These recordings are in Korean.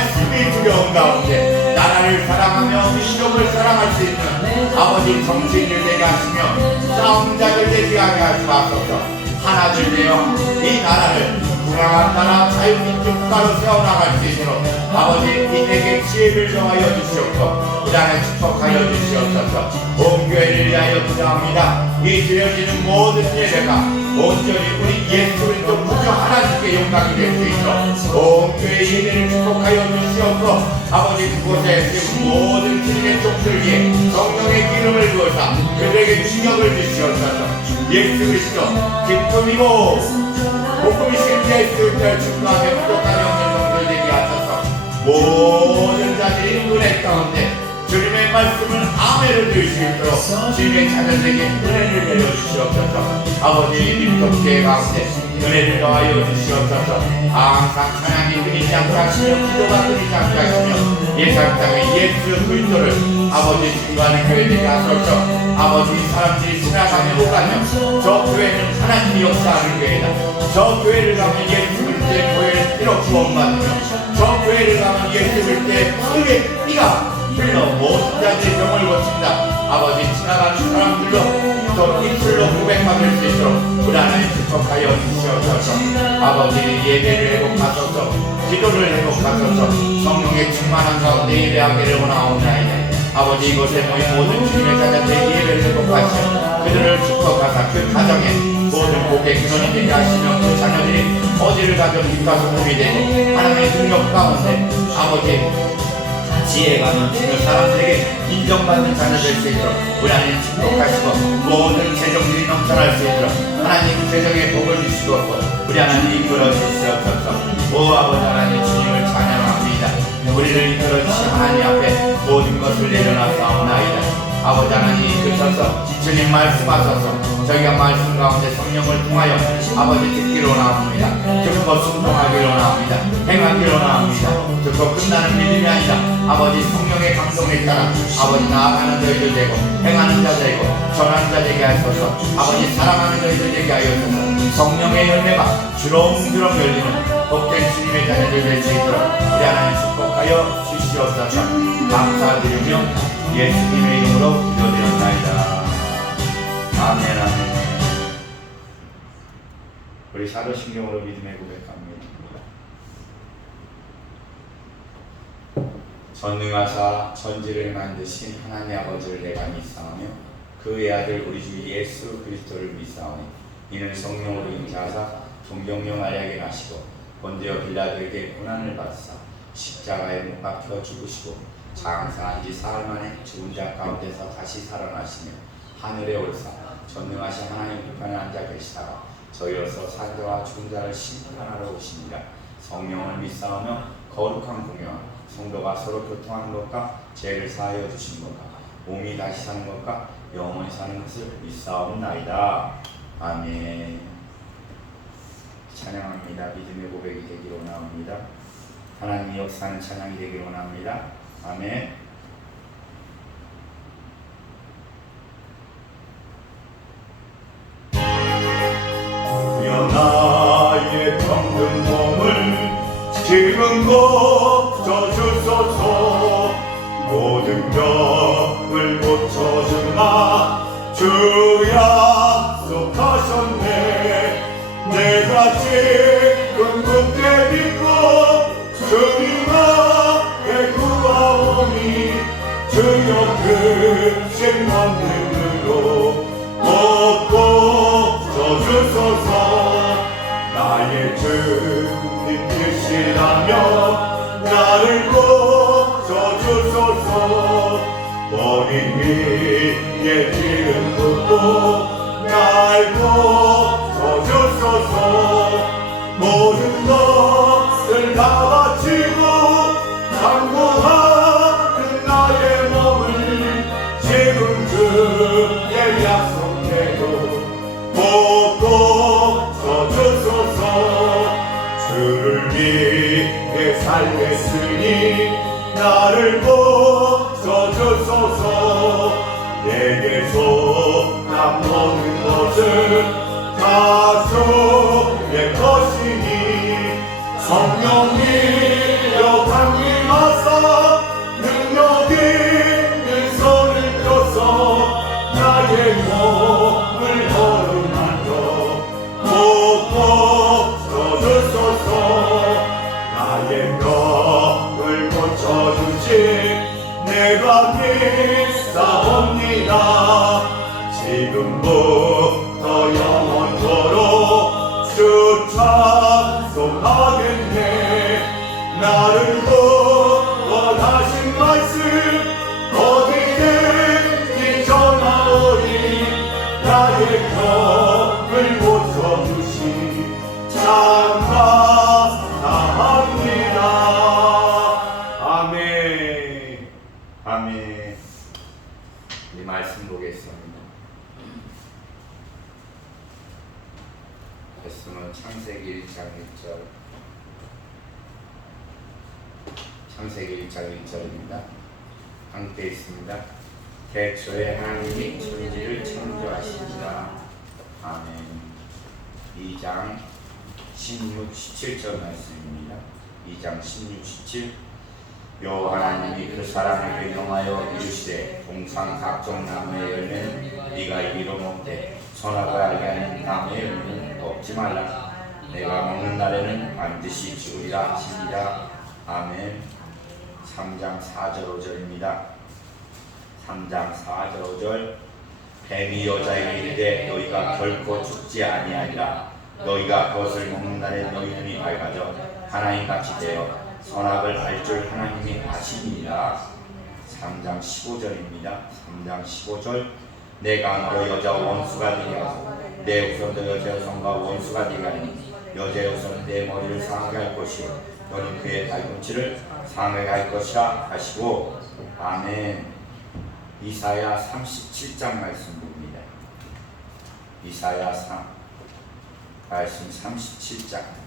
말씀이 두려운 가운데 나라를 사랑하며 민족을 사랑할 수 있는 아버지 정치인을 되게 하시며 싸움자들 되게 하게 하시옵소서. 하나들 되어 이 나라를 불안한 나라 자유민주 국가로 세워나갈 수 있도록 아버지 인에게 지혜를 더하여 주시옵고 우리안에 축복하여 주시옵소서. 온 교회를 위하여 기도합니다. 이 드려지는 모든 예배가 온전히 우리 예수 그리스도 구주 하나님께 영광이 될 수 있도록 온 교회 예배를 축복하여 주시옵고 아버지 그곳에 지금 모든 주님의 종들 위해 성령의 기름을 부어서 그들에게 능력을 주시옵소서. 예수 그리스도 기쁨이고 복음이신 예수 그리스도를 축복하며 부족함이 없는 종들 되게 하소서. 모든 자들이 은혜 가운데 주님의 말씀을 아멘을 드릴 수 있도록 주님의 자녀들에게 은혜를 내려주시옵소서. 아버지 민족계 가운데 은혜를 더하여 주시옵소서. 항상 하나님 끊이지 않게 하시며 기도가 끊이지 않게 하시며 예상 땅에 예수 그리스도를 아버지 증거하는 교회되게 하소서. 아버지 사람들이 지나가며 오가며 저 교회는 하나님이 역사하는 교회다. 저 교회를 가면 예수 그리스도의 교회를 피로 구원받으며 저 교회를 가면 예수 그리스도의 의의 피가 흘러 모든 자들의 병을 고친다. 아버지 지나가는 사람들로 또 입술로 고백받을 수 있도록 우리 하나님 축복하여 주시옵소서. 아버지 예배를 회복하소서. 기도를 회복하소서. 성령의 충만한 가운데 예배하기를 원하옵나이다. 아버지 이곳에 모인 모든 주님의 자녀들의 예배를 회복하시며 그들을 축복하사 그 가정에 모든 복의 근원이 되게 하시며 그 자녀들이 어디를 가도 빛과 소금이 되고 하나님의 능력 가운데 아버지 지혜가 넘치는 사람들에게 인정받는 자녀 될 수 있도록 우리 하나님 축복하시고 모든 재정들이 넘쳐날 수 있도록 하나님 재정의 복을 주시고 우리 하나님 이끌어 주시옵소서. 오 아버지 하나님 주님을 찬양합니다. 우리를 이끌어 주신 하나님 앞에 모든 것을 내려놨사옵나이다. 아버지 하나님 이끄셔서 주님 말씀하셔서 저희가 말씀 가운데 성령을 통하여 아버지 듣기로 나옵니다. 듣고 순종하기로 나옵니다. 행하기로 나옵니다. 듣고 끝나는 믿음이 아니라 아버지 성령의 감동에 따라 아버지 나아가는 저희들 되고 행하는 자 되고 전하는 자 되게 하소서. 아버지 사랑하는 저희들 되게 하여서 성령의 열매가 주렁주렁 열리는 복된 주님의 자녀들 될 수 있도록 우리 하나님 축복하여 주시옵소서. 감사드리며 예수님의 이름으로 기도드렸나이다. 아멘 아멘. 우리 사도신경으로 믿음의 고백합니다. 전능하사 전지를 만드신 하나님 아버지를 내가 믿사오며 그의 아들 우리 주 예수 그리스도를 믿사오니 이는 성령으로 잉태하사 동정녀 마리아에게 나시고 본디오 빌라도에게 고난을 받으사 십자가에 못 박혀 죽으시고 장사한 지 사흘 만에 죽은 자 가운데서 다시 살아나시며 하늘에 올사 전능하신 하나님 우편에 앉아 계시다가 저희로서 산자와 죽은 자를 심판하러 오십니다. 성령을 믿사오며 거룩한 공유와 성도가 서로 교통하는 것과 죄를 사하여 주시는 것과 몸이 다시 사는 것과 영원히 사는 것을 믿사옵나이다. 아멘. 찬양합니다. 믿음의 고백이 되기를 원합니다. 하나님의 역사는 찬양이 되기를 원합니다. 아멘. 주여 나의 병든 몸을 지금 고쳐주소서. 모든 병을 고쳐주마 주 약속하셨네. 내가 지금 굳게 믿고 주님 앞에 구하오니 주여 크신 권능으로 곧 고쳐주소서. 나의 주님 계시라며 나를 고쳐주소서. 머리 위에 기름 붓고 날 고쳐주소서. 모든 것을 다 바치고 강구하는 나의 몸을 지금 주의 약속대로 곧 고쳐주소서. 주를 위해 살겠으니 나를 고쳐주소서. 내게서 난 모든 것을 다 주의 것이니 성령이여 강림 나의 병을 고쳐주시 내가 믿사옵니다. 지금부터 영원토록 주 찬송하겠네. 나를 구원하신 말씀 어디든지 전하오니 나의 병을 고쳐주시 감사합니다. 아멘. 아멘. 이 말씀 보겠습니다. 말씀은 창세기 1장 1절. 창세기 1장 1절입니다. 함께 있습니다. 태초에 하나님이 천지를 창조하시니라. 아멘. 2장 16, 17절 말씀입니다. 2장 16, 17 여호와 하나님이 그 사람에게 명하여 이르시되 동상 각종 나무의 열매는 네가 이리로 먹되 선악을 알게 하는 나무의 열매는 먹지 말라. 내가 먹는 날에는 반드시 죽으리라 하시니라. 아멘. 3장 4절 5절입니다. 3장 4절 5절 뱀이 여자에게 이르되 너희가 결코 죽지 아니하리라. 너희가 그것을 먹는 날에 너희 눈이 밝아져 하나님같이 되어 선악을 알 줄 하나님이 아시니라. 3장 15절입니다. 3장 15절 내가 너로 여자 원수가 되게 하고 내 후손도 여자 후손과 원수가 되게 하니 여자의 후손은 내 머리를 상하게 할 것이요 너는 그의 발꿈치를 상하게 할 것이라 하시고. 아멘. 이사야 37장 말씀 봅니다. 이사야 말씀 37장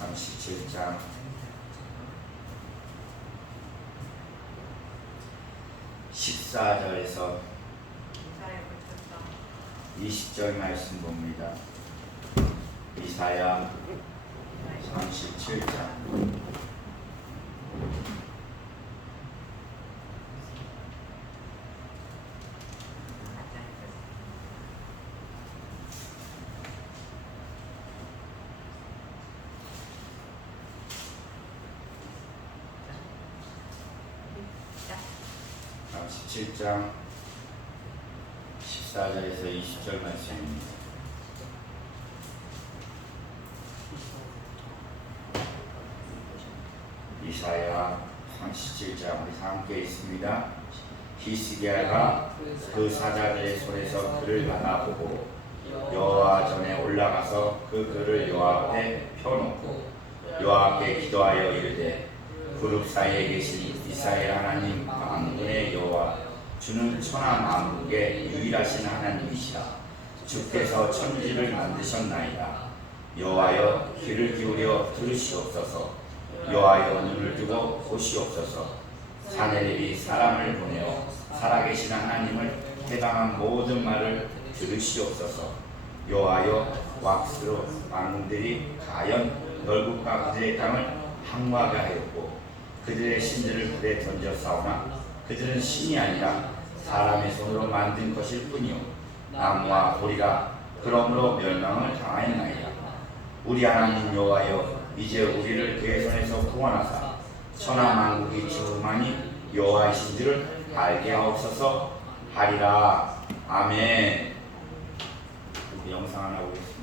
37장 14절에서 20절 말씀 봅니다. 이사야 37장 17장 14절에서 20절 말씀입니다. 이사야 37장 우리 함께 있습니다. 히스기야가 그 사자들의 손에서 글을 받아보고 여호와 전에 올라가서 그 글을 여호와 앞에 펴놓고 여호와께 기도하여 이르되 그룹 사이에 계신 이스라엘 하나님 만군의 여호와 주는 천하 만국의 유일하신 하나님이시라. 주께서 천지를 만드셨나이다. 여호와여 귀를 기울여 들으시옵소서. 여호와여 눈을 뜨고 보시옵소서. 사내립이 사람을 보내어 살아계신 하나님을 해당한 모든 말을 들으시옵소서. 여호와여 왁스로 만군들이 가연 넓국과 그들의 땅을 항구하게 하였고 그들의 신들을 불에 던졌사오나 그들은 신이 아니라 사람의 손으로 만든 것일 뿐이요 나무와 돌이라 그러므로 멸망을 당하였나이다. 우리 하나님 여호와여 이제 우리를 그의 손에서 구원하사 천하 만국이 주만이 여호와이신 줄을 알게 하옵소서 하리라. 아멘. 영상 하나 보겠습니다.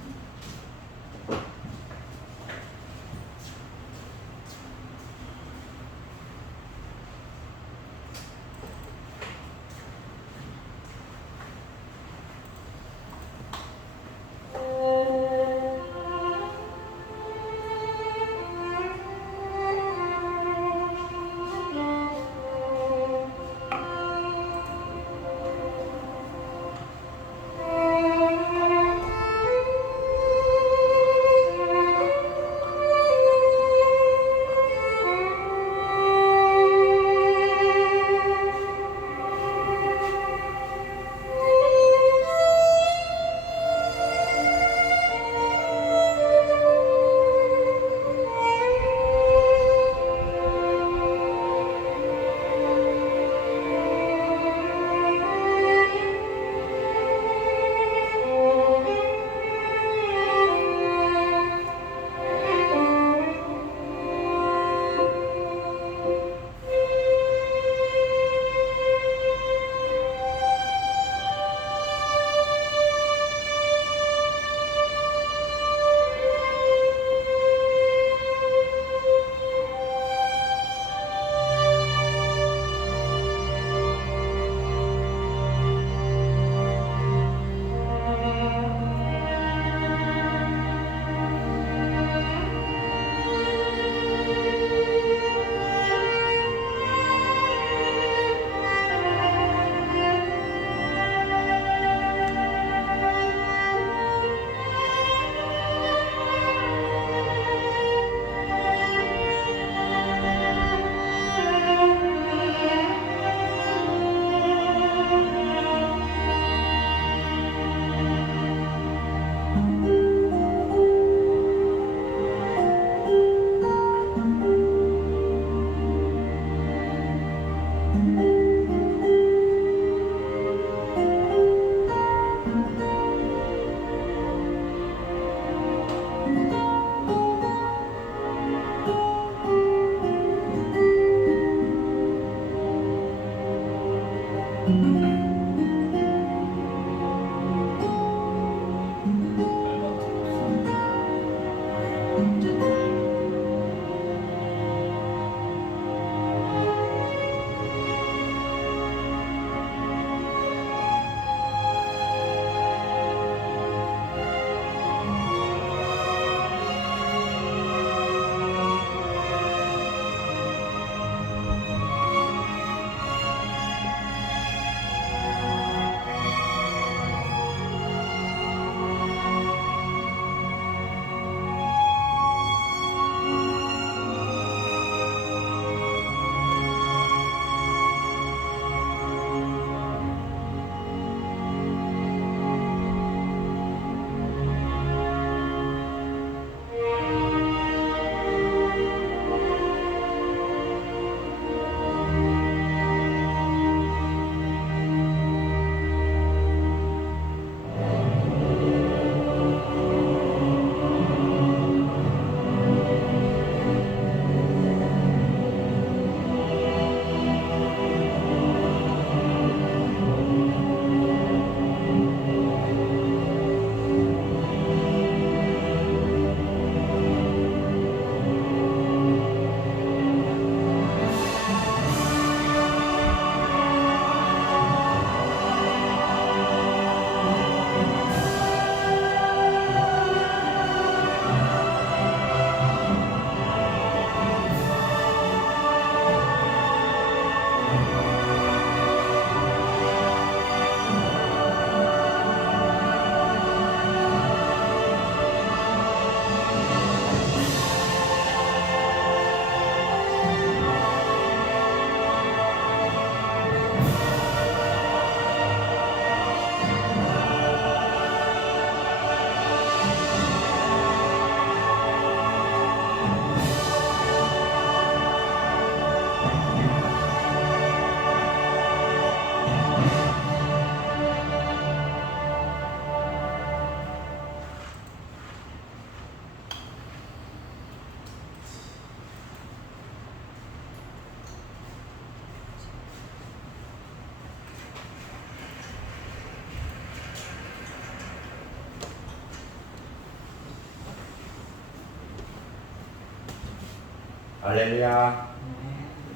할렐루야.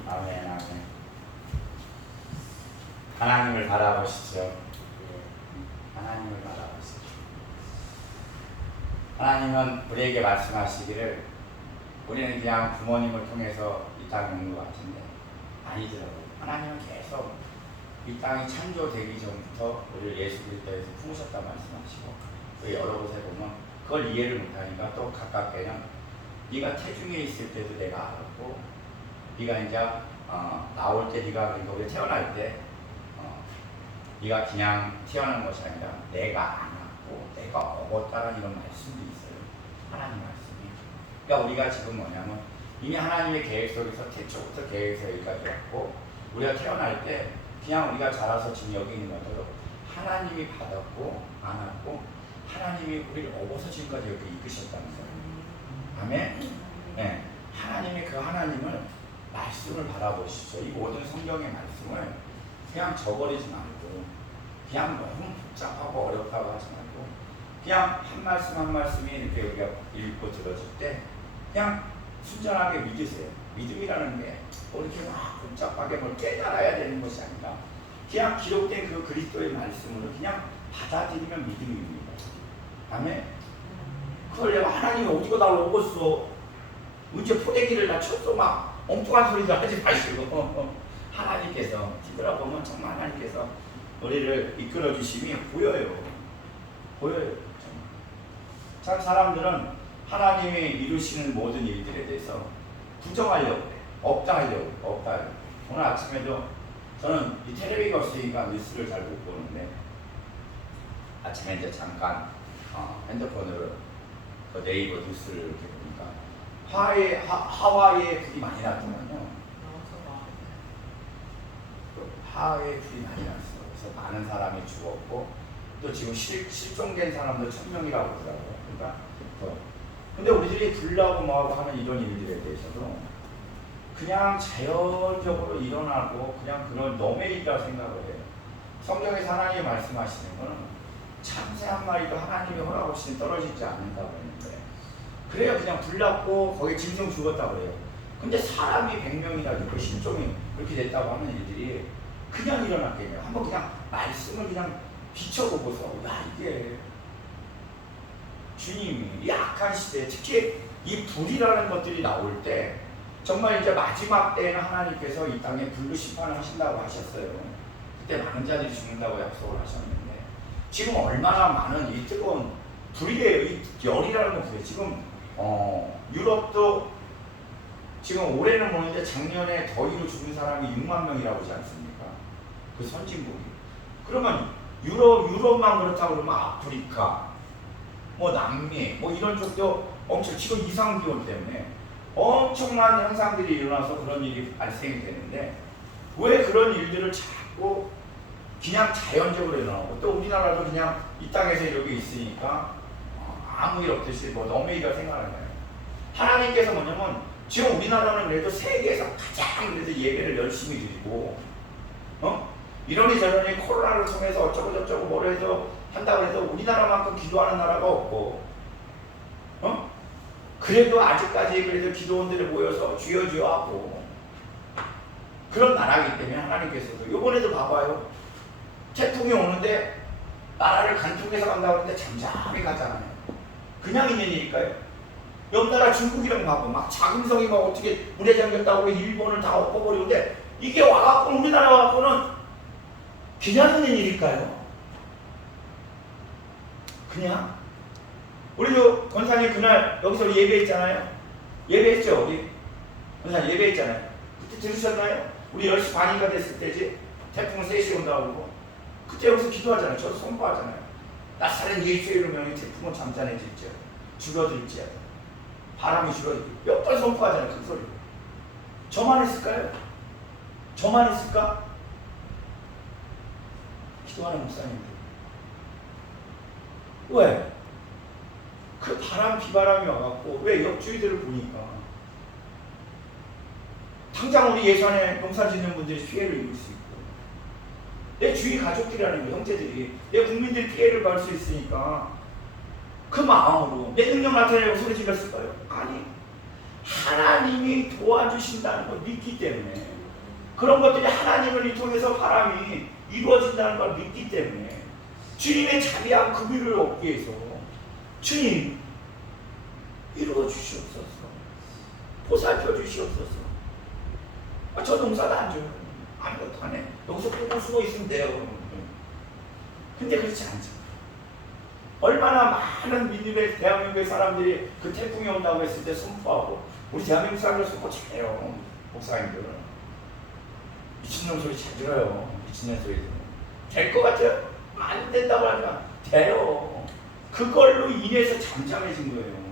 아멘, 아멘. 하나님을 바라보시죠. 하나님을 바라보시죠. 하나님은 우리에게 말씀하시기를 우리는 그냥 부모님을 통해서 이 땅에 온 것 같은데 아니더라고요. 하나님은 계속 이 땅이 창조되기 전부터 우리를 예수 그리스도에서 품으셨다 말씀하시고 또 여러 곳에 보면 그걸 이해를 못하니까 또 가깝게는 네가 태중에 있을 때도 내가 알았고 네가 이제 나올 때 네가 그러니까 우리 태어날 때 네가 그냥 태어난 것이 아니라 내가 안았고 내가 먹었다는 이런 말씀도 있어요. 하나님 말씀이. 그러니까 우리가 지금 뭐냐면 이미 하나님의 계획 속에서 태초부터 계획에서 여기까지 왔고 우리가 태어날 때 그냥 우리가 자라서 지금 여기 있는 것대로 하나님이 받았고 안았고 하나님이 우리를 업어서 지금까지 여기 이끄셨다는 거예요. 아멘? 네. 하나님의 그 하나님을 말씀을 바라보시죠. 이 모든 성경의 말씀을 그냥 저버리지 말고 그냥 너무 복잡하고 어렵다고 하지 말고 그냥 한 말씀 한 말씀이 이렇게 우리가 읽고 들어줄 때 그냥 순전하게 믿으세요. 믿음이라는 게 이렇게 막 복잡하게 뭘 깨달아야 되는 것이 아니라 그냥 기록된 그 그리스도의 말씀으로 그냥 받아들이면 믿음입니다. 아멘. 그걸 내가 하나님이 어디고 나를 오겠어 언제 포대기를 나 쳤어 막 엉뚱한 소리도 하지 마시고 하나님께서 뒤돌아보면 정말 하나님께서 우리를 이끌어 주심이 보여요. 참 사람들은 하나님이 이루시는 모든 일들에 대해서 부정하려고 해. 없다 하려고. 오늘 아침에도 저는 이 텔레비가 없으니까 뉴스를 잘 못 보는데 아침에 이제 잠깐 핸드폰으로 그 네이버 뉴스를 이렇게 보니까 하와이에 불이 많이 났더만요. 하와이에 불이 많이 났어. 그래서 많은 사람이 죽었고 또 지금 실종된 사람도 1000명이라고 그러더라고요. 그러니까 근데 우리들이 불나고 뭐하고 하는 이런 일들에 대해서도 그냥 자연적으로 일어나고 그냥 그런 넘의 일이라고 생각을 해요. 성경에서 하나님이 말씀하시는 거는 참새 한 마리도 하나님이 허락없이 떨어지지 않는다고 했는데 그래요. 그냥 불났고 거기 짐승 죽었다고 그래요. 근데 사람이 100명이나 그 실종이 그렇게 됐다고 하는 일들이 그냥 일어났겠네요. 한번 그냥 말씀을 그냥 비춰보고서 야 이게 주님이 약한 시대에 특히 이 불이라는 것들이 나올 때 정말 이제 마지막 때에는 하나님께서 이 땅에 불로 심판을 하신다고 하셨어요. 그때 많은 자들이 죽는다고 약속을 하셨는데 지금 얼마나 많은 이 뜨거운 불이에요. 이 열이라는 건 그래요. 지금 유럽도 지금 올해는 모르는데 작년에 더위로 죽은 사람이 6만 명이라고 하지 않습니까? 그 선진국이. 그러면 유럽만 그렇다고 그러면 아프리카, 뭐 남미, 뭐 이런 쪽도 엄청 지금 이상기온 때문에 엄청난 현상들이 일어나서 그런 일이 발생이 되는데 왜 그런 일들을 자꾸 그냥 자연적으로 일어나고 또 우리나라도 그냥 이 땅에서 이렇게 있으니까 아무 일 없듯이 뭐 너무이가 생각하는 거예요. 하나님께서 뭐냐면 지금 우리나라는 그래도 세계에서 가장 그래도 예배를 열심히 드리고 이러니 저러니 코로나를 통해서 어쩌고 저쩌고 뭐를 해서 한다고 해서 우리나라만큼 기도하는 나라가 없고 그래도 아직까지 그래도 기도원들이 모여서 주여 주여 하고 그런 나라이기 때문에 하나님께서도 요번에도 봐봐요. 태풍이 오는데 나라를 간통해서 간다고 하는데 잠잠히 가잖아요. 그냥 있는 일일까요? 옆 나라 중국이랑 봐봐. 막 자금성이 막 어떻게 물에 잠겼다고 일본을 다 엎어버리는데 이게 와갖고 우리나라 와갖고는 그냥 있는 일일까요? 그냥? 우리도 권사님 그날 여기서 예배했잖아요. 예배했죠 우리? 권사님 예배했잖아요. 그때 들으셨나요? 우리 10시 반인가 됐을 때지 태풍 3시 온다고 그러고 그때 여기서 기도하잖아요. 저도 선포하잖아요. 나사는 예수의 이름으로 태풍은 잠잠해질지어다. 줄어들지어다. 바람이 줄어들지. 몇 번 선포하잖아요. 그 소리. 저만 했을까요? 저만 했을까? 기도하는 목사님들. 왜? 그 비바람이 와갖고 왜 옆주위들을 보니까 당장 우리 예산에 농사 짓는 분들이 피해를 입을 수 있고 내 주위 가족들이라는 거 형제들이 내 국민들이 피해를 받을 수 있으니까 그 마음으로 내 능력 나타내려고 소리 질렀을까요? 아니 하나님이 도와주신다는 걸 믿기 때문에, 그런 것들이 하나님을 통해서 바람이 이루어진다는 걸 믿기 때문에, 주님의 자비한 그 위를 얻기 위해서 주님 이루어 주시옵소서, 보살펴 주시옵소서. 저 농사도 안 줘요. 아무것도 안 해. 여기서 보고 숨어 있으면 돼요. 근데 그렇지 않죠. 얼마나 많은 민중의 대한민국의 사람들이 그 태풍이 온다고 했을 때 선포하고, 우리 대한민국 사람들 선포 잘해요. 목사님들은 미친놈 소리 잘 들어요. 미친놈 소리 들어요. 될 것 같아요? 안 된다고 하면 돼요. 그걸로 인해서 잠잠해진 거예요.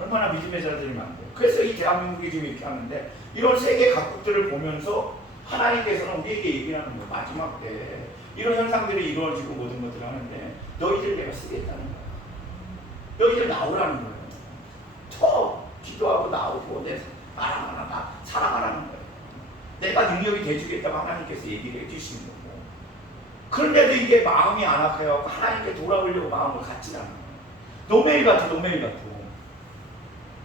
얼마나 믿음의 자들이 많고. 그래서 이 대한민국이 지금 이렇게 하는데, 이런 세계 각국들을 보면서 하나님께서는 우리에게 얘기를 하는 거예요. 마지막 때 이런 현상들이 이루어지고 모든 것들을 하는데, 너희들 내가 쓰겠다는 거야. 너희들 나오라는 거예요. 더 기도하고 나오고 내 사랑하라는 거예요. 내가 능력이 돼주겠다고 하나님께서 얘기를 해주시는 거고. 그런데도 이게 마음이 안 아파요. 하나님께 돌아오려고 마음을 갖지 않아요. 노매일 같아.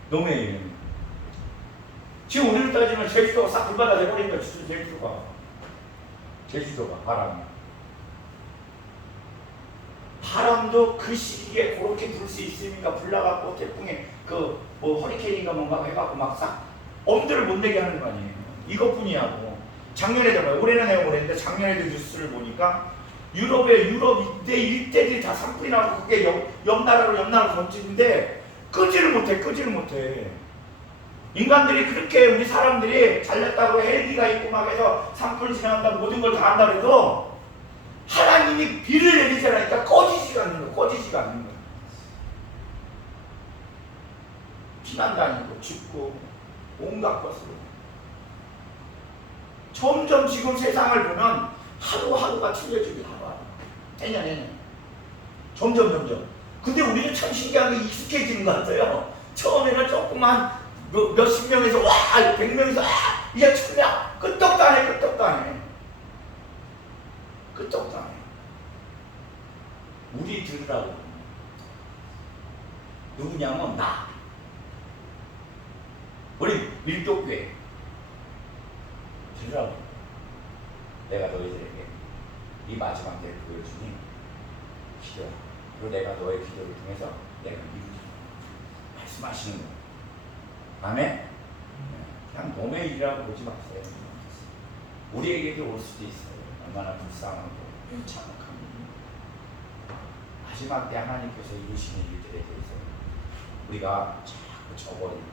노매일. 지금 우리를 따지면 제주도가 싹 불바다 돼버린 거야. 제주도가 바람도 그 시기에 그렇게 불 수 있으니까 불나갖고 태풍에 뭐 허리케인인가 뭔가 해갖고 막 싹 엄두를 못 내게 하는 거 아니에요. 이것뿐이야고. 작년에도 봐요. 올해는 내가 모르겠는데 작년에도 뉴스를 보니까 유럽 일대들이 다 산불이 나고 그게 옆 나라로 번지는데 끄지를 못해. 인간들이 그렇게, 우리 사람들이 잘났다고 헬기가 있고 막 해서 산불 지나간다 모든 걸 다 한다 해도 하나님이 비를 내리지 않으니까 꺼지지가 않는 거야. 피난 다니고 죽고 온갖 것으로. 점점 지금 세상을 보면 하루하루가 틀려지긴 하루하루. 내년. 점점. 근데 우리는 참 신기한 게 익숙해지는 것 같아요. 처음에는 조그만 몇십 명에서 100명에서 이제 1000명 끄떡도 안 해. 우리 들으라고. 누구냐면 나. 우리 밀도교회 들으라고. 내가 너희들에게 이 마지막 때를 보여주니 기도하라. 그리고 내가 너의 기도를 통해서 내가 이루리라 말씀하시는 거예요. 아멘? 그냥 몸의 일이라고 보지 마세요. 우리에게도 올 수도 있어요. 얼마나 불쌍하고 참혹한 마지막 때 하나님께서 이루시는 일들에 대해서 우리가 자꾸 저버리고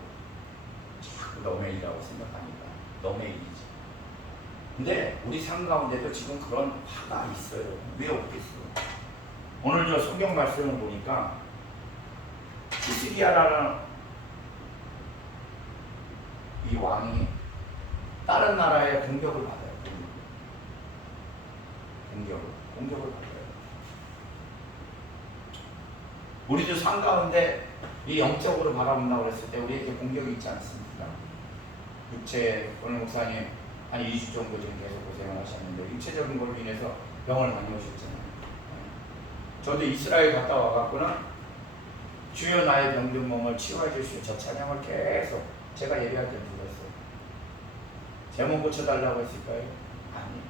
자꾸 너의 일이라고 생각하니까 너의 일이지. 근데 우리 삶 가운데도 지금 그런 화가 있어요. 왜 없겠어? 오늘 저 성경 말씀을 보니까 히스기야라는 이 왕이 다른 나라의 공격을 받아요. 공격을 받아요. 우리도 삶 가운데 이 영적으로 바라본다고 그랬을 때 우리에게 공격이 있지 않습니까? 육체, 오늘 목사님 한 2주 정도 지금 계속 고생을 하셨는데 육체적인 걸로 인해서 병을 많이 오셨잖아요. 저도 이스라엘 갔다 와갖고는 주여 나의 병든 몸을 치유해 주시오. 저 찬양을 계속 제가 예배할 때 불렀어요. 제몸 고쳐달라고 했을까요? 아니.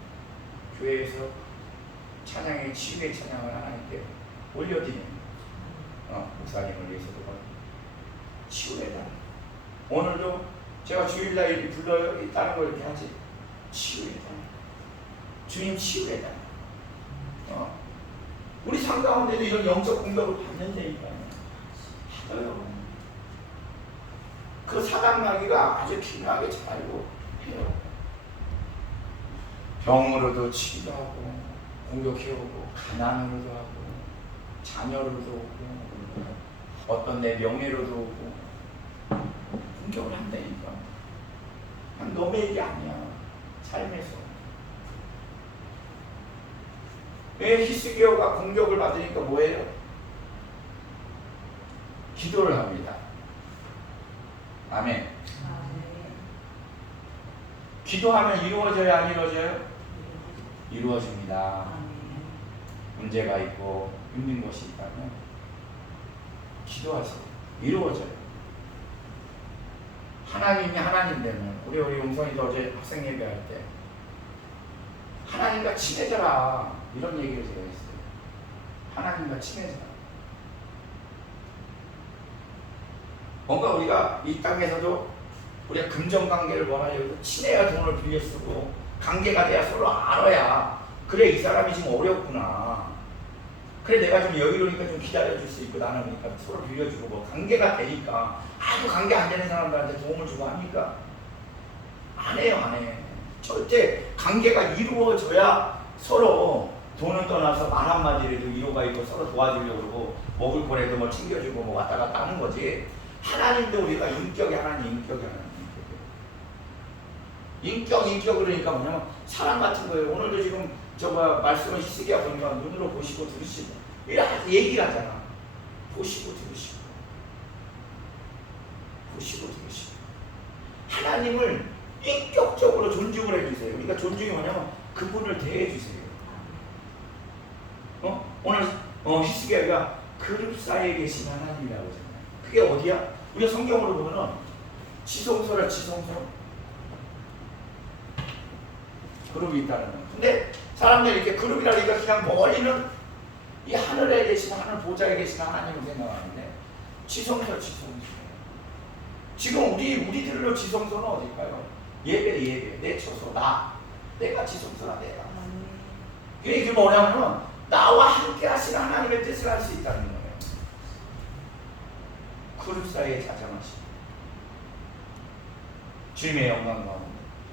교회에서 찬양의 치유의 찬양을 하나님께 올려드리는 목사님을 위해서도 치유해달라. 오늘도 제가 주일날 불러요. 있다는 걸 이렇게 하지. 치유해달라. 주님 치유해달라. 우리 삶 가운데도 이런 영적 공격을 받는다니까요. 하어요. 그 사당나기가 아주 기묘하게 잘 알고 해요. 병으로도 치기도 하고 공격해오고 가난으로도 하고 자녀로도 오고 어떤 내 명예로도 오고 공격을 한다니까. 그냥 너의 일이 아니야. 삶에서. 왜 히스기야가 공격을 받으니까 뭐예요? 기도를 합니다. 아멘. 기도하면 이루어져요, 안 이루어져요? 이루어집니다. 문제가 있고 힘든 것이 있다면 기도하세요. 이루어져요. 하나님이 하나님 되면 우리 용선이도 어제 학생 예배할 때 하나님과 친해져라 이런 얘기를 제가 했어요. 하나님과 친해져라. 뭔가 우리가 이 땅에서도 우리가 금전관계를 원하려고 친해야 돈을 빌려 쓰고 관계가 돼야 서로 알아야 그래 이 사람이 지금 어렵구나. 그래 내가 좀 여유로우니까 좀 기다려줄 수 있고 나는 그러니까 서로 빌려주고 뭐 관계가 되니까 아주 관계 안 되는 사람들한테 도움을 주고 합니까? 안 해요, 안 해. 절대 관계가 이루어져야 서로 돈은 떠나서 말 한마디라도 이유가 있고 서로 도와주려고 그러고 먹을 거라도 뭐 챙겨주고 뭐 왔다 갔다 하는 거지. 하나님도 우리가 인격이 하나님, 인격이 하나님. 인격 그러니까 뭐냐면 사람 같은 거예요. 오늘도 지금 말씀을 히스기야 보니까 눈으로 보시고 들으시고 이렇게 얘기를 하잖아. 보시고 들으시고 하나님을 인격적으로 존중을 해주세요. 우리가 존중이 뭐냐면 그분을 대해주세요. 오늘 히스기야가 그룹 사이에 계신 하나님이라고 하잖아요. 그게 어디야? 우리가 성경으로 보면은 지성소라 지성소 그룹이 있다는 거예요. 근데 사람들이 이렇게 그룹이라 그러니까 그냥 멀리는 이 하늘에 계신 하늘 보좌에 계신 하나님을 생각하는데 지성소 지금 우리들로 지성소는 어딜까요? 예배 내 처소 내가 지성소라 내가 이게 뭐냐면 나와 함께 하시는 하나님의 뜻을 할 수 있다는 거예요. 그룹 사이에 자장하시고 주님의 영광 가운데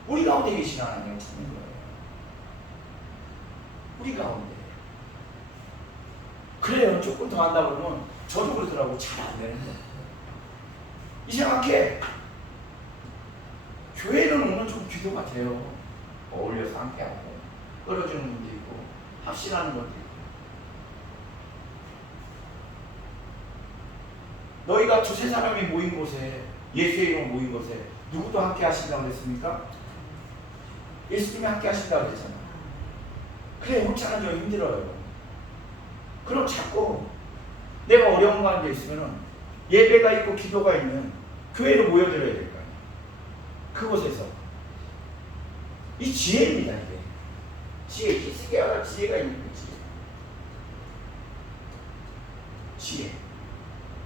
우리 가운데 계신 하나님을 찾는 거예요. 우리 가운데. 그래요. 조금 더 한다 그러면 저도 그러더라고. 잘 안 되는데. 이상하게 교회는 오늘 좀 기도가 돼요. 어울려서 함께하고 끌어주는 분도 있고 합심하는 것도 있고. 너희가 두세 사람이 모인 곳에 예수의 이름 모인 곳에 누구도 함께 하신다고 그랬습니까? 예수님이 함께 하신다고 그랬잖아. 그래 혼자는 좀 힘들어요. 그럼 자꾸 내가 어려운 거 앉아 있으면은 예배가 있고 기도가 있는 교회로 모여들어야 될 거 아니야. 그곳에서 이 지혜입니다. 이게 지혜, 히스기야가 지혜가 있는 거지. 지혜.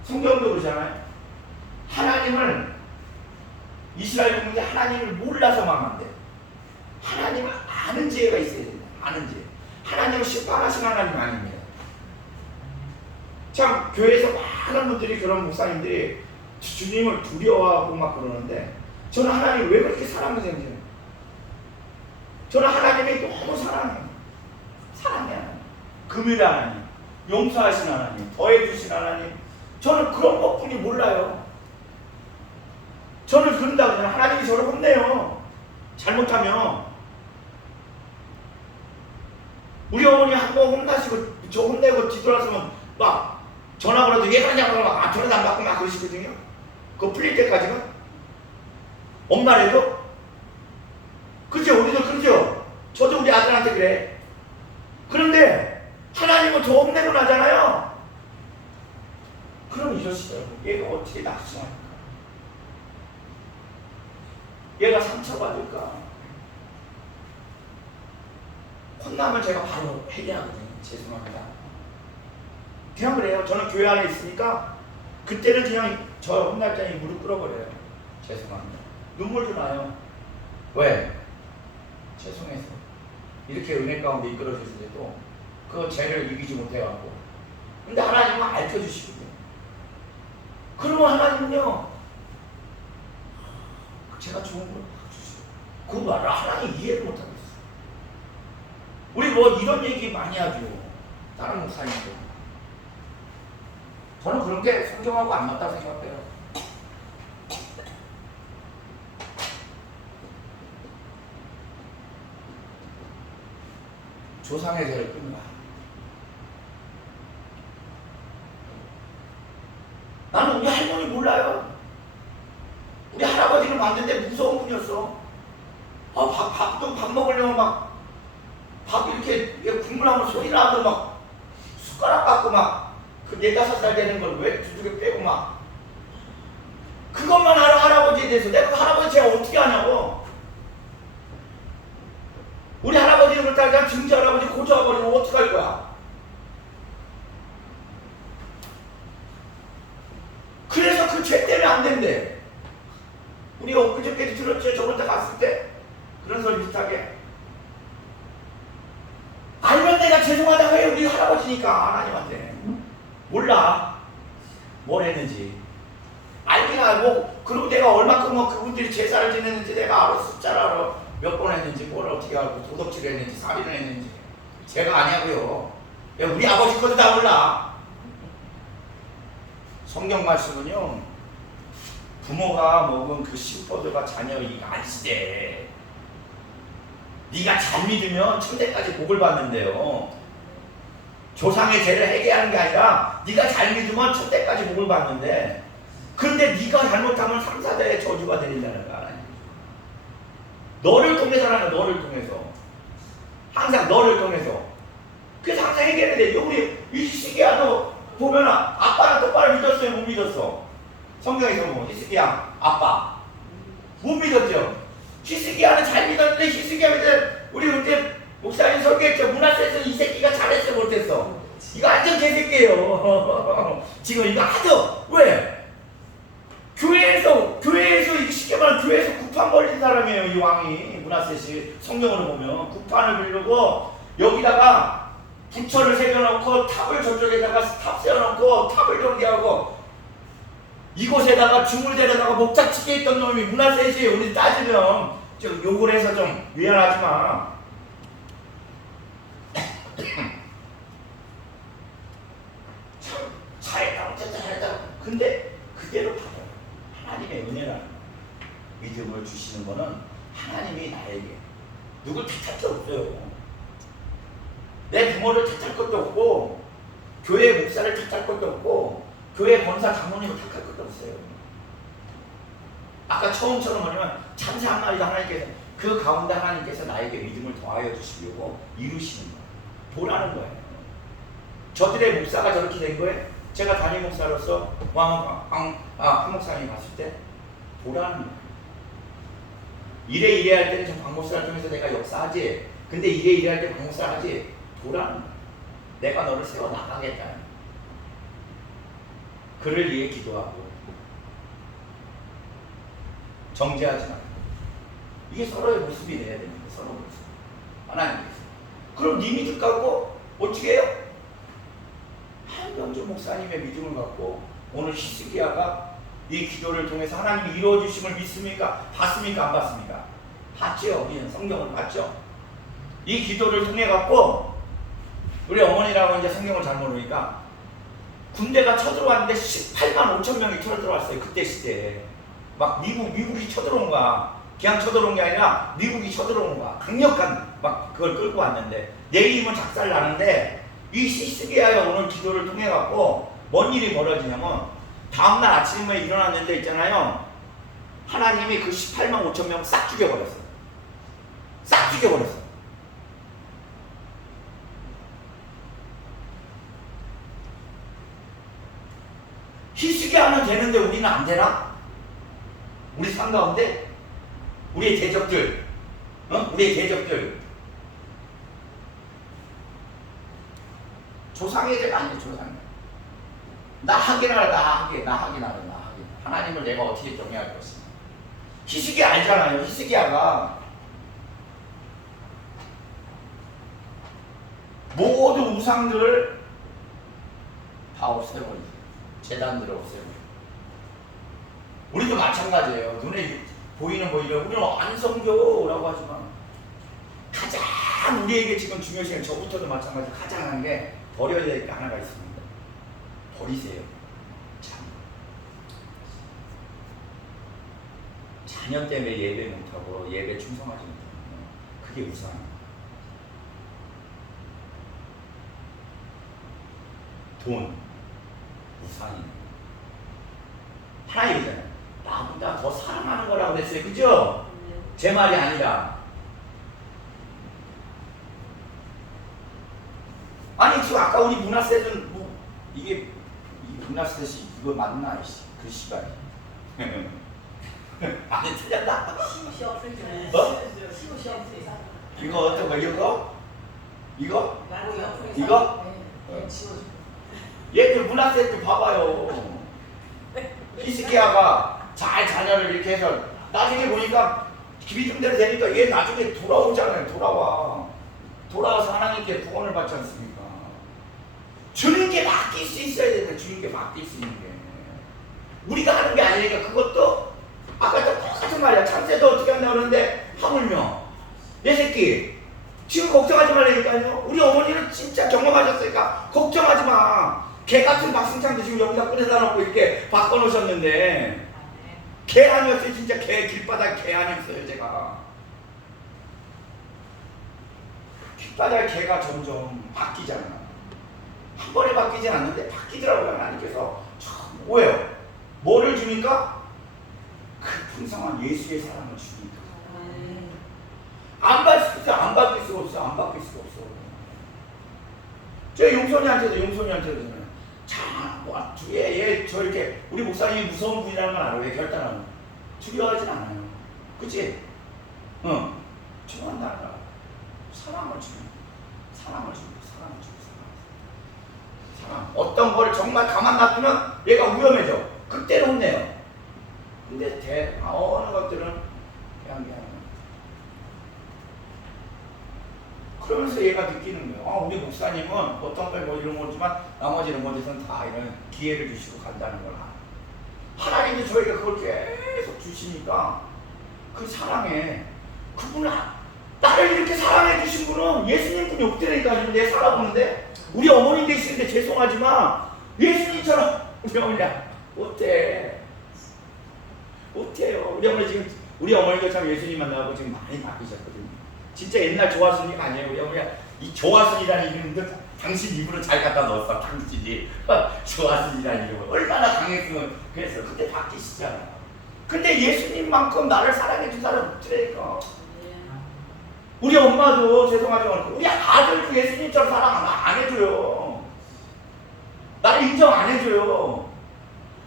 성경도 그러잖아요. 하나님을 이스라엘 국민이 하나님을 몰라서 망한대. 하나님을 아는 지혜가 있어야 된다. 아는 지혜. 하나님을 심판하신 하나님 아닙니다. 참 교회에서 많은 분들이 그런 목사님들이 주님을 두려워하고 막 그러는데 저는 하나님 왜 그렇게 사랑을 생겨요? 저는 하나님이 너무 사랑해요. 사랑해 하나님. 금요일 하나님, 용서하신 하나님, 더해주신 하나님. 저는 그런 것뿐이 몰라요. 저는 그런다고 그러면 하나님이 저를 혼내요. 잘못하면. 우리 어머니 한 번 혼나시고 저 혼내고 뒤돌아서면 막 전화 걸어도 왜 그러냐고 막 전화도 안 받고 막 그러시거든요. 그거 풀릴 때까지는. 엄마래도. 그죠? 우리도 그러죠? 저도 우리 아들한테 그래. 그런데 하나님은 저 혼내고 나잖아요. 그럼 이러시더라고. 얘가 어떻게 낙심할까? 얘가 상처받을까? 혼나면 제가 바로 회개하거든요. 죄송합니다. 그냥 그래요. 저는 교회 안에 있으니까 그때는 그냥 저 혼날 때는 무릎 꿇어버려요. 죄송합니다. 눈물도 나요. 왜? 죄송해서. 이렇게 은혜 가운데 이끌어 주시는데도 그 죄를 이기지 못해갖고. 근데 하나님은 알려주시거든요. 그러면 하나님은요, 제가 좋은 걸 주시고 그 말을 하나님 이해를 못하겠어요. 우리 뭐 이런 얘기 많이 하죠. 다른 목사님들. 저는 그런 게 성경하고 안 맞다고 생각해요. 조상의 죄를 끈다. 나는 우리 할머니 몰라요. 우리 할아버지는 왔는데 무서운 분이었어. 밥 먹으려면 막 밥 이렇게 국물 하면 소리 나도 막 숟가락 갖고 막 그 4-5살 되는 걸 왜 두둑에 빼고 막 그것만 알아, 할아버지에 대해서. 내가 그 할아버지 제가 어떻게 아냐고. 우리 할아버지는 그렇다 그냥 증지 할아버지 고쳐버리면 어떡할 거야. 그래서 그 죄 때문에 안 된대. 우리 엊그저께 들었죠? 저번 때 갔을 때 그런 소리 비슷하게. 알면 내가 죄송하다고 해. 우리 할아버지니까 하나님한테. 몰라 뭘 했는지. 알긴 알고, 그리고 내가 얼마큼 그분들이 제사를 지냈는지 내가 알아. 숫자를 알아. 몇 번 했는지, 뭘 어떻게 알고, 도덕질을 했는지, 살인을 했는지. 제가 아니고요. 우리 아버지 것도 다 몰라. 성경 말씀은요, 부모가 먹은 그 씨포도가 자녀 이익 안 쓰대. 네가 잘 믿으면 천대까지 복을 받는데요. 조상의 죄를 해결하는 게 아니라 네가 잘 믿으면 천대까지 복을 받는데, 근데 네가 잘못하면 3, 4대의 저주가 되린다는 거야. 너를 통해서라는, 너를 통해서. 항상 너를 통해서. 그래서 항상 해결해야 돼. 우리 히스기야도 보면 아빠는 똑바로 믿었어요, 못 믿었어? 성경에서 보면 히스기야 아빠 못 믿었죠. 히스기야는 잘 믿었는데, 히스기야 믿을 우리 그때 목사님 설교했죠. 문하세에서 이 새끼가 잘했어 못했어? 이거 완전 개새끼예요. 지금 이거 하죠. 왜? 교회에서 이게 쉽게 말하면 교회에서 구판 벌린 사람이에요. 이 왕이 문하세시. 성경으로 보면 구판을 빌리고 여기다가 부처를 새겨놓고 탑을 저쪽에다가 탑 세워놓고 탑을 정리하고 이곳에다가 줌을 데려다가 목자치게 했던 놈이 문하세시. 우리 따지면 좀 욕을 해서 좀 미안하지만 참 잘했다 어쨌든 잘했다. 근데 그대로 받아요. 하나님의 은혜라는 믿음을 주시는 거는 하나님이 나에게 누굴 탓할 게 없어요. 내 부모를 탓할 것도 없고, 교회 목사를 탓할 것도 없고, 교회 권사 장로님을 탓할 것도 없어요. 아까 처음처럼 뭐냐면 참새 한 마리도 하나님께서 그 가운데 하나님께서 나에게 믿음을 더하여 주시려고 이루시는 거예요. 보라는 거예요. 저들의 목사가 저렇게 된 거예요. 제가 담임 목사로서 황 목사님 봤을 때 보라는 거예요. 이래 할 때는 저 박 목사를 통해서 내가 역사하지. 근데 이래 할 때 박 목사를 하지. 보라는 거예요. 내가 너를 세워 나가겠다. 그를 위해 기도하고 정죄하지 말고. 이게 서로의 모습이 돼야 됩니다. 서로의 모습. 하나님께서. 그럼 네 믿음 갖고 어떻게 해요? 한명주 목사님의 믿음을 갖고 오늘 히스기야가 이 기도를 통해서 하나님이 이루어주심을 믿습니까? 봤습니까? 안 봤습니까? 봤죠. 우리는 성경을 봤죠. 이 기도를 통해 갖고 우리 어머니라고 이제 성경을 잘 모르니까 군대가 쳐들어왔는데 18만 5천 명이 쳐들어왔어요. 그때 시대에. 막 미국이 쳐들어온 거야. 그냥 쳐들어온 게 아니라 미국이 쳐들어온 거야. 강력한 막 그걸 끌고 왔는데 내일이면 작살 나는데 이 히스기야의 오늘 기도를 통해 갖고 뭔 일이 벌어지냐면 다음날 아침에 일어났는데 있잖아요. 하나님이 그 18만 5천 명 싹 죽여버렸어요. 싹 죽여버렸어요. 히스기야는 되는데 우리는 안 되나? 우리 삶 가운데 우리의 대적들, 우리의 대적들. 조상의 죄가 아니에요. 조상의. 나 하긴 하라, 나 하긴 하라. 하나님을 내가 어떻게 경외할 것이냐. 히스기야 알잖아요. 히스기야가 모든 우상들을 다 없애버리죠. 제단들을 없애버리죠. 우리도 마찬가지예요. 눈에 보이는 우리는 안성교라고 하지만 가장 우리에게 지금 중요시 저부터도 마찬가지로 가장 한 게 버려야 될 게 하나가 있습니다. 버리세요. 자녀 때문에 예배 못하고 예배 충성하지 못하면 그게 우상입니다. 돈, 우상입니다. 하나님 이잖아요. 나보다 더 사랑하는 거라고 그랬어요. 그죠? 제 말이 아니라. 아니 지금 아까 우리 문화세는 뭐 이게 이 문화세시 이거 맞나? 그 시발 아니 틀렸나? 시험 풀 때. 어? 시험 풀 때. 이거 어떤 거 이거? 이거? 나도 이거? 네, 지워줘. 얘들 문학생들 봐봐요. 히스기야가 잘 자녀를 이렇게 해서 나중에 보니까 믿음대로 되니까 얘 나중에 돌아오잖아요. 돌아와서 하나님께 구원을 받지 않습니까? 주님께 맡길 수 있어야 되는데 주님께 맡길 수 있는 게 우리가 하는 게 아니니까 그것도 아까 똑같은 말이야. 참새도 어떻게 한다고 그러는데 하물며 내 새끼 지금 걱정하지 말라니까요. 우리 어머니는 진짜 경험하셨으니까 걱정하지 마. 개 같은 박승창도 지금 여기다 꺼내다 놓고 이렇게 바꿔놓으셨는데 개 아니었어요. 진짜 개 길바닥 개 아니었어요. 제가 길바닥 개가 점점 바뀌잖아. 한 번에 바뀌진 않는데 바뀌더라고요. 하나님께서 참 뭐예요? 뭐를 주니까? 그 풍성한 예수의 사랑을 주니까 안 바뀔 수가 없어. 안 바뀔 수가 없어. 저 용선이한테도 자, 와, 얘 저렇게 우리 목사님이 무서운 분이라는 걸 알아. 왜 결단하는? 두려워하진 않아요. 그치? 응. 좋아한다 알아. 사랑을 주는. 사랑. 어떤 거를 정말 가만 놔두면 얘가 위험해져. 그때는 혼내요. 근데 어느 것들은 그냥 그러면서 얘가 느끼는 거예요. 우리 목사님은 어떤 걸 뭐 이런 거지만 나머지는 뭐지선 다 이런 기회를 주시고 간다는 걸 알아요. 하나님도 저에게 그걸 계속 주시니까 그 사랑에 그분은 나를 이렇게 사랑해 주신 분은 예수님 분이 없더라니까요. 내 살아보는데 우리 어머니 계시는데 죄송하지만 예수님처럼 우리 어머니야 못해요. 우리 어머니도 참 예수님 만나고 지금 많이 바뀌셨거든요. 진짜 옛날 조화순이가 아니에요. 우리 어머니가 이 조화순이라는 이름도 당신 입으로 잘 갖다 넣었어. 당신이 조화순이라는 이름을 얼마나 강했으면 그랬어. 그때 바뀌시잖아요. 근데 예수님만큼 나를 사랑해 준 사람 없더라니까. 우리 엄마도 죄송하지만 우리 아들도 예수님처럼 사랑 안 해줘요. 나를 인정 안 해줘요.